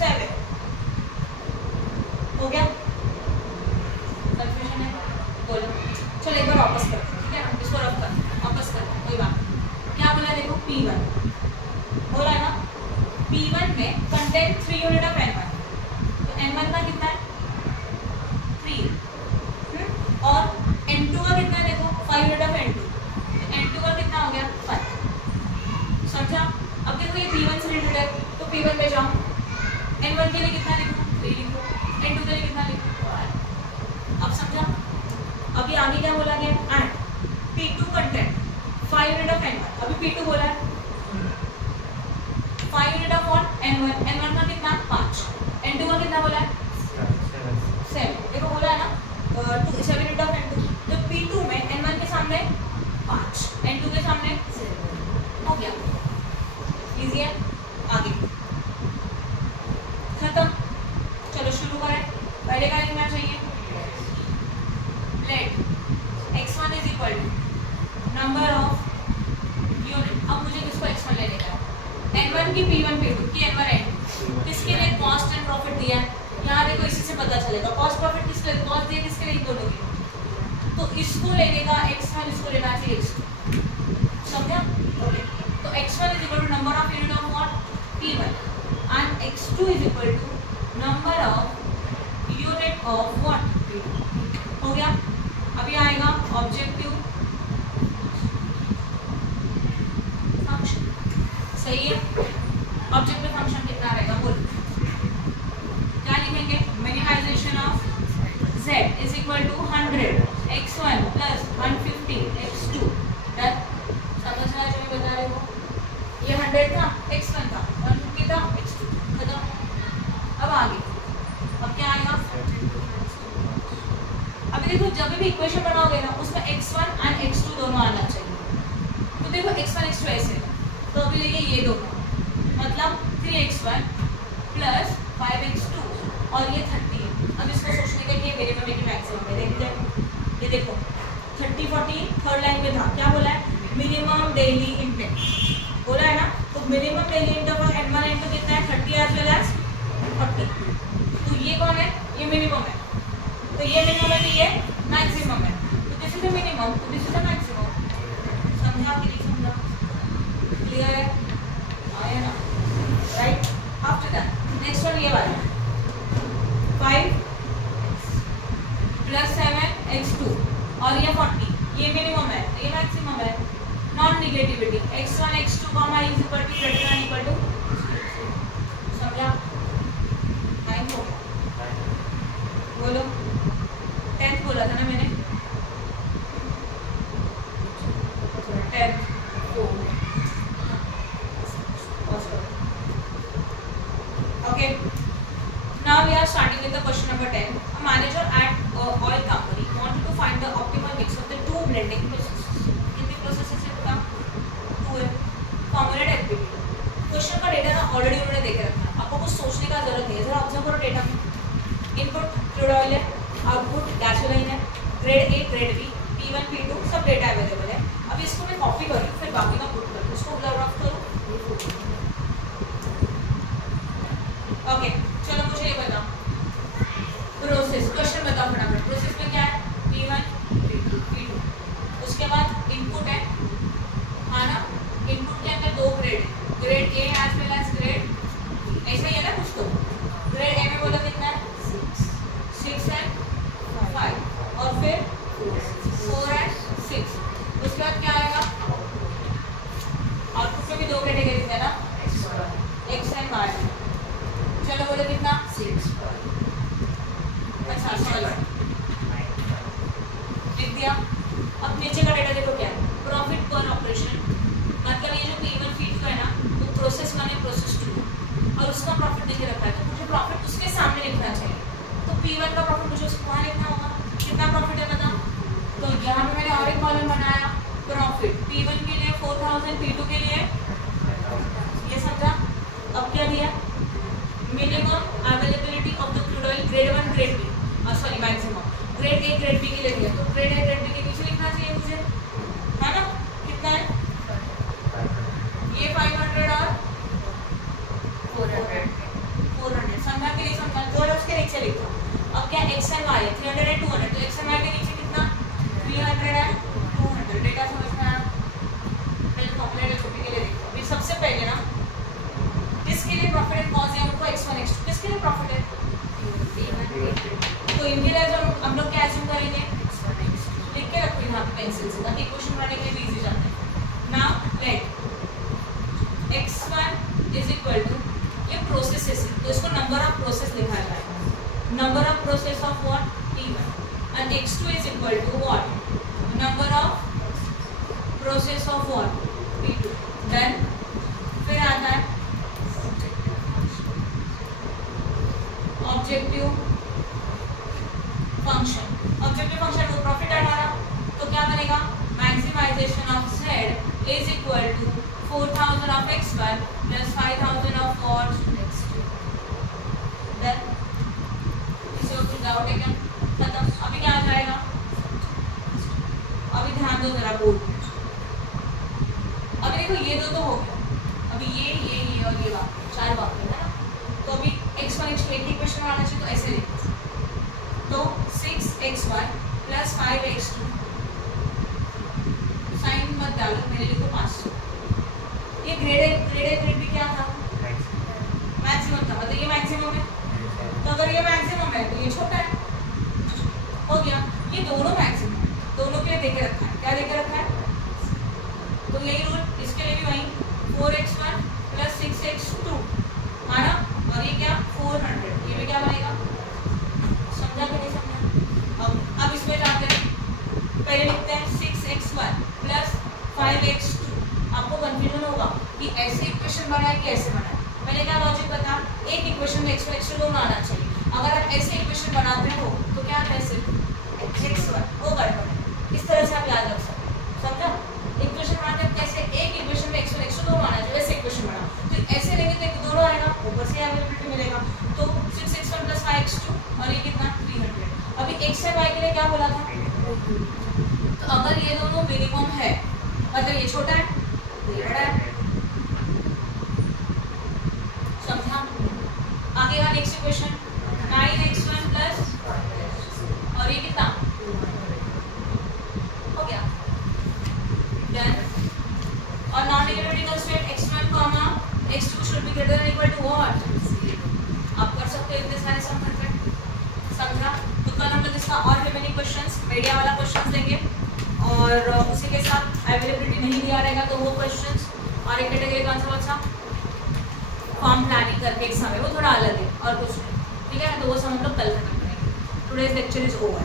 7 हो गया। कंफ्यूजन है बोलो। वापस करते हैं, ठीक है ना, इसको रख कर वापस करते हैं, कोई बात नहीं। क्या बोला देखो P1 बोला है ना, P1 में कंटेंट 3 यूनिट ऑफ N1, तो N1 का कितना है 3 और N2 का कितना है देखो 5 यूनिट ऑफ N2, तो N2 का कितना हो गया 5, समझा। अब देखो ये P1 से रिलेटेड है तो P1 पे जाओ, N1 के लिए कितना लिखो 3 लिखो, N2 के लिए कितना लिखो 5, अब समझा। अभी आगे क्या बोला गया and P2 content 5 unit of N1, अभी P2 बोला है 5 यूनिट ऑफ N1, N1 का कितना 5, N2 का कितना बोला है 7, देखो बोला है ना 7 यूनिट ऑफ N2, तो P2 में N1 के सामने 5, N2 के सामने 7, हो गया, इजी है। आगे खत्म, चलो शुरू करें। पहले क्या लिखना चाहिए, let x1 is equal to number of unit, अब मुझे किसको x1 लेने का है, N1 की P1 P2 की N1 N2, किसके लिए कॉस्ट एंड प्रॉफिट दिया है, यहाँ देखो इसी से पता चलेगा कॉस्ट प्रॉफिट किसके लिए, कॉस्ट दिया किसके लिए, दोनों की, तो इसको लेने का x1, इसको लेना चाहिए x2, समझा। ओके, तो x1 is equal to number of unit of what P1 and x2 is equal to number of unit of what P2, हो गया। अभी आएगा ऑब्जेक्टिव फंक्शन, सही है। ऑब्जेक्टिव फंक्शन कितना रहेगा बोल, क्या लिखेंगे, minimization of z is equal to 100 x1 plus 150 x2, done. समझ रहा है जो मैं बता रही हूँ, ये 100 था x1 था, 150 था x2, खत्म। अब आगे, अब क्या आएगा, अभी देखो जब भी इक्वेशन बनाओगे ना उसमें x1 और x2 दोनों आना चाहिए, तो देखो x1 x2 ऐसे, तो अभी देखिए ये दोनों, मतलब 3x1 प्लस 5x2 और ये 30 है। अब इसको सोचने का कि ये मिनिमम है कि मैक्सिमम है, देखते ये देखो 30 40 थर्ड लाइन में था, क्या बोला है मिनिमम डेली इंटेक बोला है ना, तो minimum daily intake of N1 N2 कितना है 30 एज वेल एज 40, तो ये कौन है, ये मिनिमम है, तो ये मिनिमम है, तो ये मैक्सिमम है, तो दिस इज अ मिनिमम, तो दिस इज अ मैक्सिमम, समझा कि नहीं समझा, क्लियर है, आया ना, right. After that next one ये वाला 5 प्लस 7 x2 और ये 40, ये मिनिमम है, ये मैक्सिमम है, non negativity x1 x2 comma is equal to greater than equal to, समझा, 9 हो गया, बोलो 10th बोला था ना मैंने, 10th okay, now we are starting with the question number 10. A manager at oil company wanted to find the optimal mix of the two blending processes. कितने processes है पता, 2 है, formulate activity. क्वेश्चन का data ना already उन्होंने देखे रखा है, आपको कुछ सोचने का जरूरत नहीं है, जरा ऑब्जर्व करो डेटा में, इनपुट क्रूड ऑयल है, आउटपुट गैसोलीन है, grade A grade B P1 P2 सब डेटा अवेलेबल है। अब इसको मैं कॉपी करूँ फिर बाकी का पुट करूँ, उसको ऑब्जर्व करो, ओके। चलो मुझे ये बताओ प्रोसेस, क्वेश्चन बताओ फटाफट, प्रोसेस में क्या है P1 P2, उसके बाद इनपुट है ना, इनपुट के अंदर 2 ग्रेड है, grade A as well as grade, ऐसा ही है ना कुछ, तो ग्रेड ए में बोला कितना है 6 एंड 5 और फिर 4 एंड 6, उसके बाद क्या आएगा, आउटपुट में भी 2 कैटेगरी है ना x एंड y, चलो बोले कितना 6, अच्छा सॉरी लिख दिया। अब नीचे का डेटा देखो क्या है, प्रॉफिट पर ऑपरेशन, मतलब ये जो P1 P2 है ना वो प्रोसेस 1 है प्रोसेस 2 और उसका प्रॉफिट देखे रखा है, तो मुझे प्रॉफिट उसके सामने लिखना चाहिए, तो P1 का प्रॉफिट मुझे उसको वहाँ लिखना होगा, कितना प्रॉफिट है बता, तो यहाँ पे मैंने और एक कॉलम बनाया प्रॉफिट, P1 के लिए 4000, P2 के लिए, ये समझा। अब क्या दिया, minimum availability of the crude oil grade 1 grade B, sorry maximum grade A grade B के लिए दिया, तो ग्रेड ए ग्रेड बी के पीछे लिखना चाहिए मुझे, है ना, कितना है ये 500 और 400 समझा के लिए, समझा जो है उसके नीचे लिखो। अब क्या x एंड y है 300 एंड 200, तो x एंड y के नीचे कितना 300 है पेंसिल से, ताकि क्वेश्चन बनाने के लिए भी इजी जाता है। Now let x1 is equal to, ये प्रोसेस है तो इसको नंबर ऑफ प्रोसेस लिखा जाएगा, number of process of what P1, and x2 is equal to what number of process of what P2। Then फिर आता है ऑब्जेक्टिव फंक्शन, ऑब्जेक्टिव फंक्शन वो प्रॉफिट है हमारा, तो क्या बनेगा maximization of z is equal to 4000 of x1 plus 5000 of what x2। Then इसे कुछ डाउट है क्या? खत्म। अभी क्या आ जाएगा, अभी ध्यान दो जरा बोर्ड में। अभी देखो ये दो तो हो गया, अभी ये और ये बात 4 बाकी है ना, तो अभी x1 x2 एक ही क्वेश्चन आना चाहिए, तो ऐसे लिखो, तो 6x1 प्लस 5x2, साइन मत डालो, मेरे लिखो 500। ये ग्रेड भी क्या था, मैक्सिमम था, मतलब ये मैक्सिमम है, तो अगर ये मैक्सिमम है तो ये छोटा है, हो गया। ये दोनों मैक्सिमम है, दोनों के लिए देके रखा है, क्या देके रखा है, तो यही रूल इसके लिए भी वही 4x1 प्लस 6x2 है ना, और ये क्या 400, ये भी क्या बनेगा, समझा कि नहीं समझा? अब इसमें जाते हैं, पहले लिखते हैं 6x1 प्लस 5x2। आपको कंफ्यूजन होगा कि ऐसे इक्वेशन बना है कि ऐसे बना है। मैंने क्या लॉजिक बताया, एक इक्वेशन में x1 x2 दोनों आना चाहिए। अगर आप ऐसे इक्वेशन बनाते हो तो क्या आता है, सिर्फ x1, वो गड़बड़ है। इस तरह से आप याद रख सकते हो, समझा? इक्वेशन बनाते हैं कैसे, एक इक्वेशन में x1 x2 दोनों आना चाहिए, वैसे इक्वेशन बना, तो ऐसे लेंगे तो एक दोनों आएगा, ऊपर से अवेलेबिलिटी मिलेगा, तो 6x1 प्लस 5x2 और ये कितना 300। अभी x से y के लिए क्या बोला था, तो अगर ये दोनों मिनिमम है, मतलब ये छोटा है ये बड़ा है, समझा? आगे का नेक्स्ट इक्वेशन 9x1 प्लस, और ये कितना हो गया, डन। और non negative constraint x1, x2 should be greater than equal to what, आप कर सकते हो इतने सारे सम करके, समझा? तो कल हम लोग इसका और रिमेनिंग क्वेश्चंस मीडिया वाला क्वेश्चंस देंगे, और उसी के साथ अवेलेबिलिटी नहीं दिया रहेगा तो वो क्वेश्चंस, और एक कैटेगरी का आंसर अच्छा फॉर्म प्लानिंग करके एग्जाम है, वो थोड़ा अलग है और कुछ नहीं, ठीक है ना, तो वो सब हम लोग कल खत्म करेंगे। Today's lecture is over.